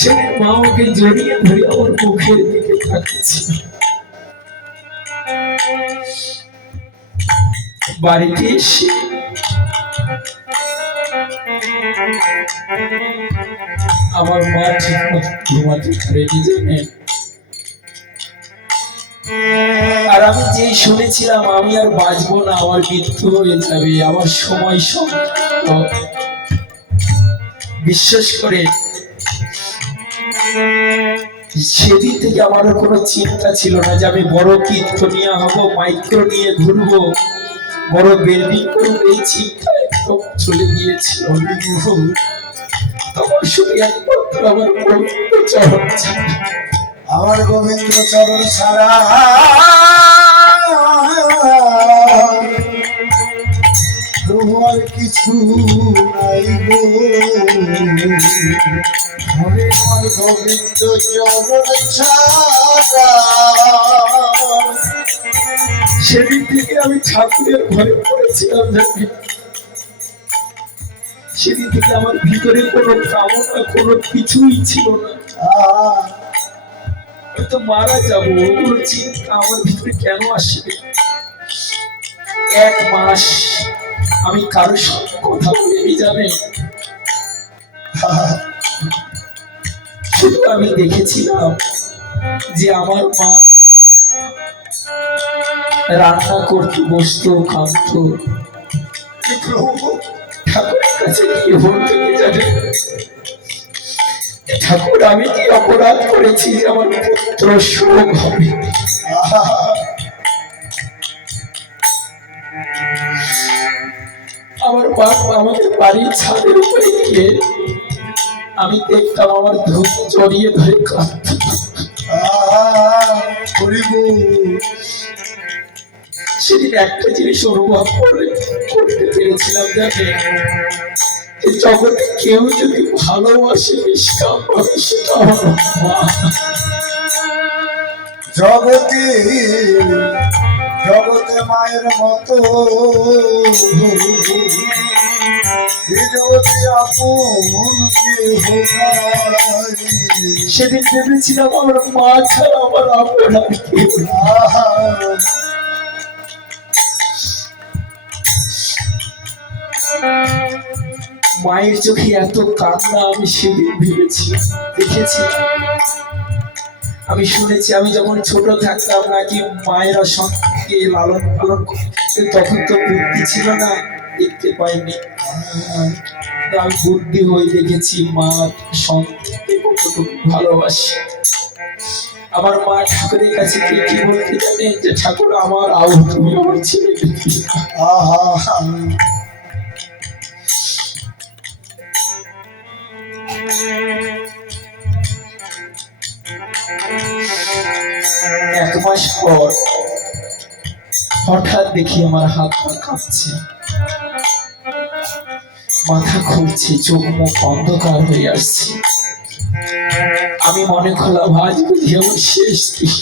সে মা ওকে জড়িয়ে ধরে আমার মুখের দিকে তাকিয়েছিল। বাড়িতে এসে আমার মা ঠিক মতো ঘুমাতে পারেনি জানেন। আর আমি যেই শুনেছিলাম আমি আর বাঁচবো না, আমার মৃত্যু হয়ে যাবে, আমার সময় সংকীর্ণ, বিশ্বাস করে সেদিন থেকে আমার কোনো চিন্তা ছিল না যে আমি বড় কীর্তনিয়া হব, মাইক্রো নিয়ে ঘুরবো, বড় বিল্ডিং করবো। এই চিন্তা একদম চলে গিয়েছিল। তখন শুধু একমাত্র আমার পবিত্র চরণ ছাড়া, আমার গোবিন্দ চরণ ছাড়া তোমার কিছু নাই গো। আমি আমার গোবিন্দ চরণ ছাড়া। সেদিন থেকে আমি ঠাকুরের ভয়ে পড়েছিলাম জানি। সেদিন থেকে আমার ভিতরে কোনো কামনা, কোনো কিছুই ছিল না। হয়তো মারা যাবো, ওগুলো চিন্তা আমার ভিতরে কেন আসবে? 1 মাস আমি কারোর সঙ্গে কথা বলিনি জানেন। শুধু আমি দেখেছিলাম যে আমার মা রান্না করতে বসতো, কাঁদতো। ঠাকুরের কাছে গিয়ে বলতে কি জানেন? ঠাকুর, আমি কি অপরাধ করেছি যে আমার পুত্র শোক হবে? আমার বাপ আমাদের বাড়ির ছাদের উপরে গিয়ে আমি দেখতাম আমার ধূপ জড়িয়ে ধরে কাঁদত। সেদিন একটা জিনিস অনুভব করতে পেরেছিলাম জানেন, জগতে কেউ যদি ভালোবাসে নিষ্কাম ভাবে সেটা আমার মা। জগতে জগতে মায়ের মতো জগতে আপন কেহ নাই। সেদিন ভেবেছিলাম আমার মা ছাড়া আমার আপন আর কেউ নেই। মায়ের চোখে এত কান্না আমি সেদিন ভেবেছি, দেখেছি। আমি শুনেছি আমি যখন ছোট থাকতাম নাকি মায়েরা সন্তানকে লালন পালন করতে, তখন তো বুদ্ধি ছিল না, দেখতে পাইনি। আমি বুদ্ধি হয়ে দেখেছি মা সন্তানকে কতটুকু ভালোবাসে। আমার মা ঠাকুরের কাছে গিয়ে কি বলতে জানেন যে ঠাকুর আমার আউ তুমি আমার ছেলেকে দিয়ে দাও। আহা এক মাস পর হঠাৎ দেখি আমার হাত পা কাঁপছে, মাথা ঘুরছে, চোখ মুখ অন্ধকার হয়ে আসছে। আমি মনে করলাম আজ বুঝি আমার শেষ দিন।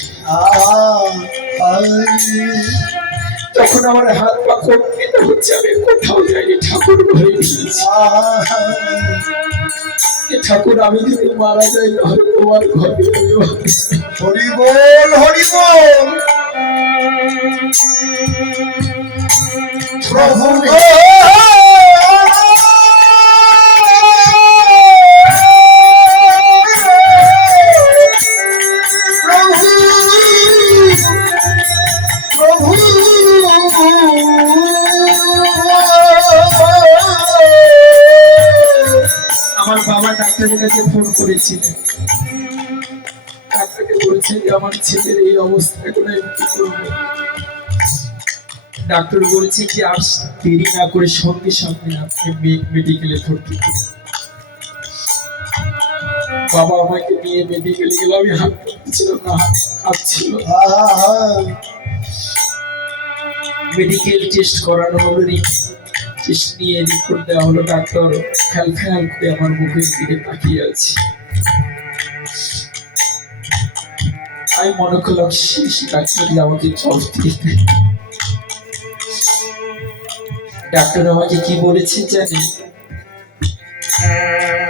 তখন আমার হাত পা কম্পিত হচ্ছে, আমি কোথাও যাইনি, ঠাকুর ঘরে গিয়েছি। ঠাকুর আমি যদি মারা যাই তাহলে তোমার ঘরে হরি বল হরি বল প্রভু গো প্রভু আমার বাবা ডাক্তারের কাছে ফোন করেছিলেন, ডাক্তারকে বলছে যে আমার ছেলের এই অবস্থা, এখন আমি কি করবো। ডাক্তার বলছে যে আর দেরি না করে সঙ্গে সঙ্গে আপনি মেডিকেলে ভর্তি করুন। বাবা আমাকে নিয়ে মেডিকেলে গেল, আমি হাত ছিল না, কাঁপছিল। মেডিকেল টেস্ট করানো হলো, টেস্ট নিয়ে রিপোর্ট দেওয়া হলো। ডাক্তার ফ্যাল ফ্যাল করে আমার মুখের দিকে তাকিয়ে আছে। আমি মনে করলাম শেষ, ডাক্তার আমাকে জব দিতে। ডাক্তার আমাকে কি বলেছে জানেন?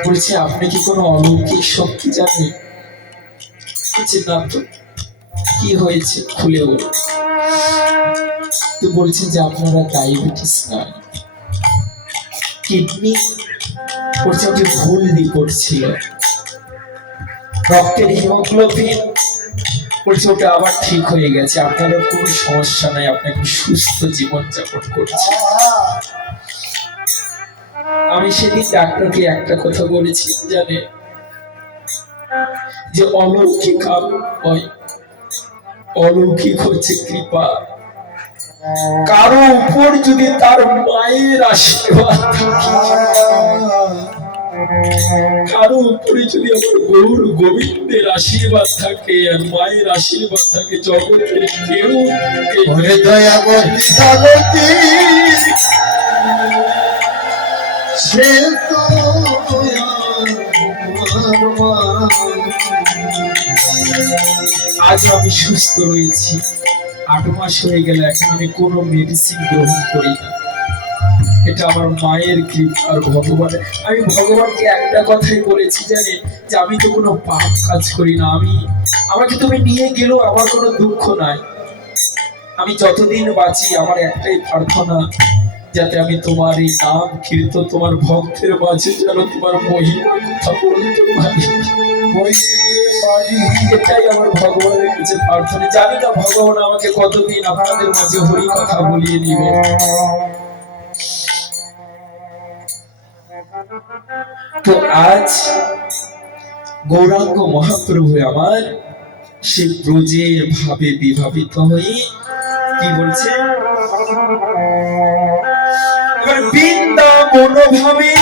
বলছে আপনি কি কোনো অলৌকিক শক্তি জানেন? বলছে না তো। কি হয়েছে খুলে বলুন। তো বলছে যে আপনারা ডায়াবেটিস নাই, কিডনি, বলছে ওটি ভুল রিপোর্ট ছিল, রক্তের হিমোগ্লোবিন, বলছে ওটা আবার ঠিক হয়ে গেছে, আপনার কোনো সমস্যা নাই, আপনি এখন সুস্থ জীবনযাপন করছেন। আমি সেদিন ডাক্তারকে একটা কথা বলেছি জানে, যে অলৌকিক হয়, অলৌকিক হচ্ছে কৃপা। কারো উপর যদি তার মায়ের আশীর্বাদ থাকে, কারো উপরে যদি আমার গৌর গোবিন্দের আশীর্বাদ থাকে আর মায়ের আশীর্বাদ থাকে, জগতের কেউ দয়া সে তো আজ আমি সুস্থ রয়েছি। 8 মাস হয়ে গেল, এখন আমি কোনো মেডিসিন গ্রহণ করি না। এটা আমার মায়ের কৃপা আর ভগবানের। আমি ভগবানকে একটা কথাই বলেছি জানে, যে আমি তো কোনো পাপ কাজ করি না, আমাকে তুমি নিয়ে গেলেও আমার কোনো দুঃখ নাই। আমি যতদিন বাঁচি আমার একটাই প্রার্থনা, যাতে আমি তোমার এই নাম কীর্তন, তোমার ভক্তের মাঝে যেন তোমার মহিমা কথা বলতে পারি। এটাই আমার ভগবানের কাছে প্রার্থনা। জানি না ভগবান আমাকে কতদিন আপনাদের মাঝে হরি কথা বলিয়ে দিবে। তো আজ গৌরাঙ্গ মহাপ্রভু আমার সে ব্রজের ভাবে বিভাবিত হয়ে কি বলছে, বৃন্দাবন ভাবে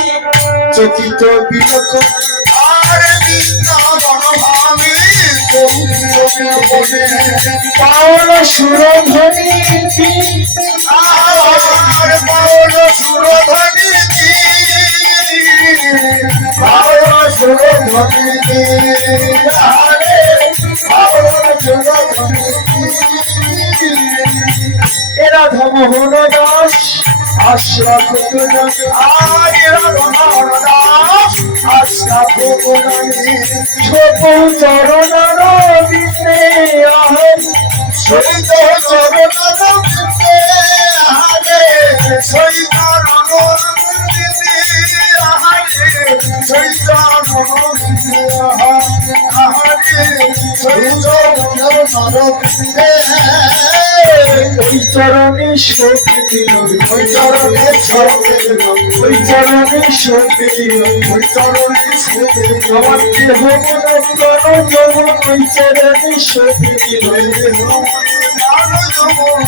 চকিত বিলক, আর বৃন্দাবন ভাবে পাওল সুরধ্বনি, আর পাওল সুরধ্বনি, পাওল সুরধ্বনি, পাওল সুরধ্বনি। এরা ধমোহন দাস আশ্রাফ চরণার বিন্দে আহম সৈত চরণ আহারে সৈত সৈত আহারে সৈত ওই চরণে শোকে দিলাম, ওই চরণে শোকে দিলাম, ওই চরণে শোকে দিলাম, ওই চরণে শোকে দিলাম, আমার দেহ মন প্রাণ যৌবন ওই চরণে শোকে দিলাম,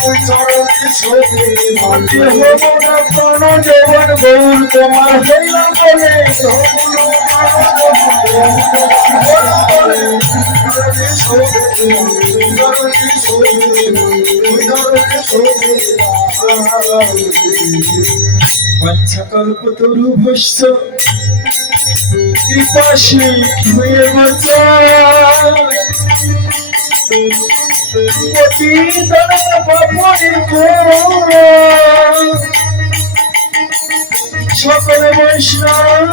ওই চরণে শোকে দিলাম, দেহ মন প্রাণ যৌবন গৌর তোমার হইলাম বলে, পঞ্চকল্পতরু ভস্য কৃপাশী হয়ে বচা পতিতন পাপনে সকল বৈষ্ণব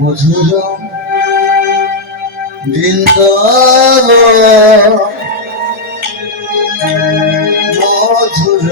মধুর বৃন্দাবন মধুর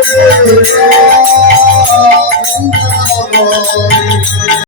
Oh,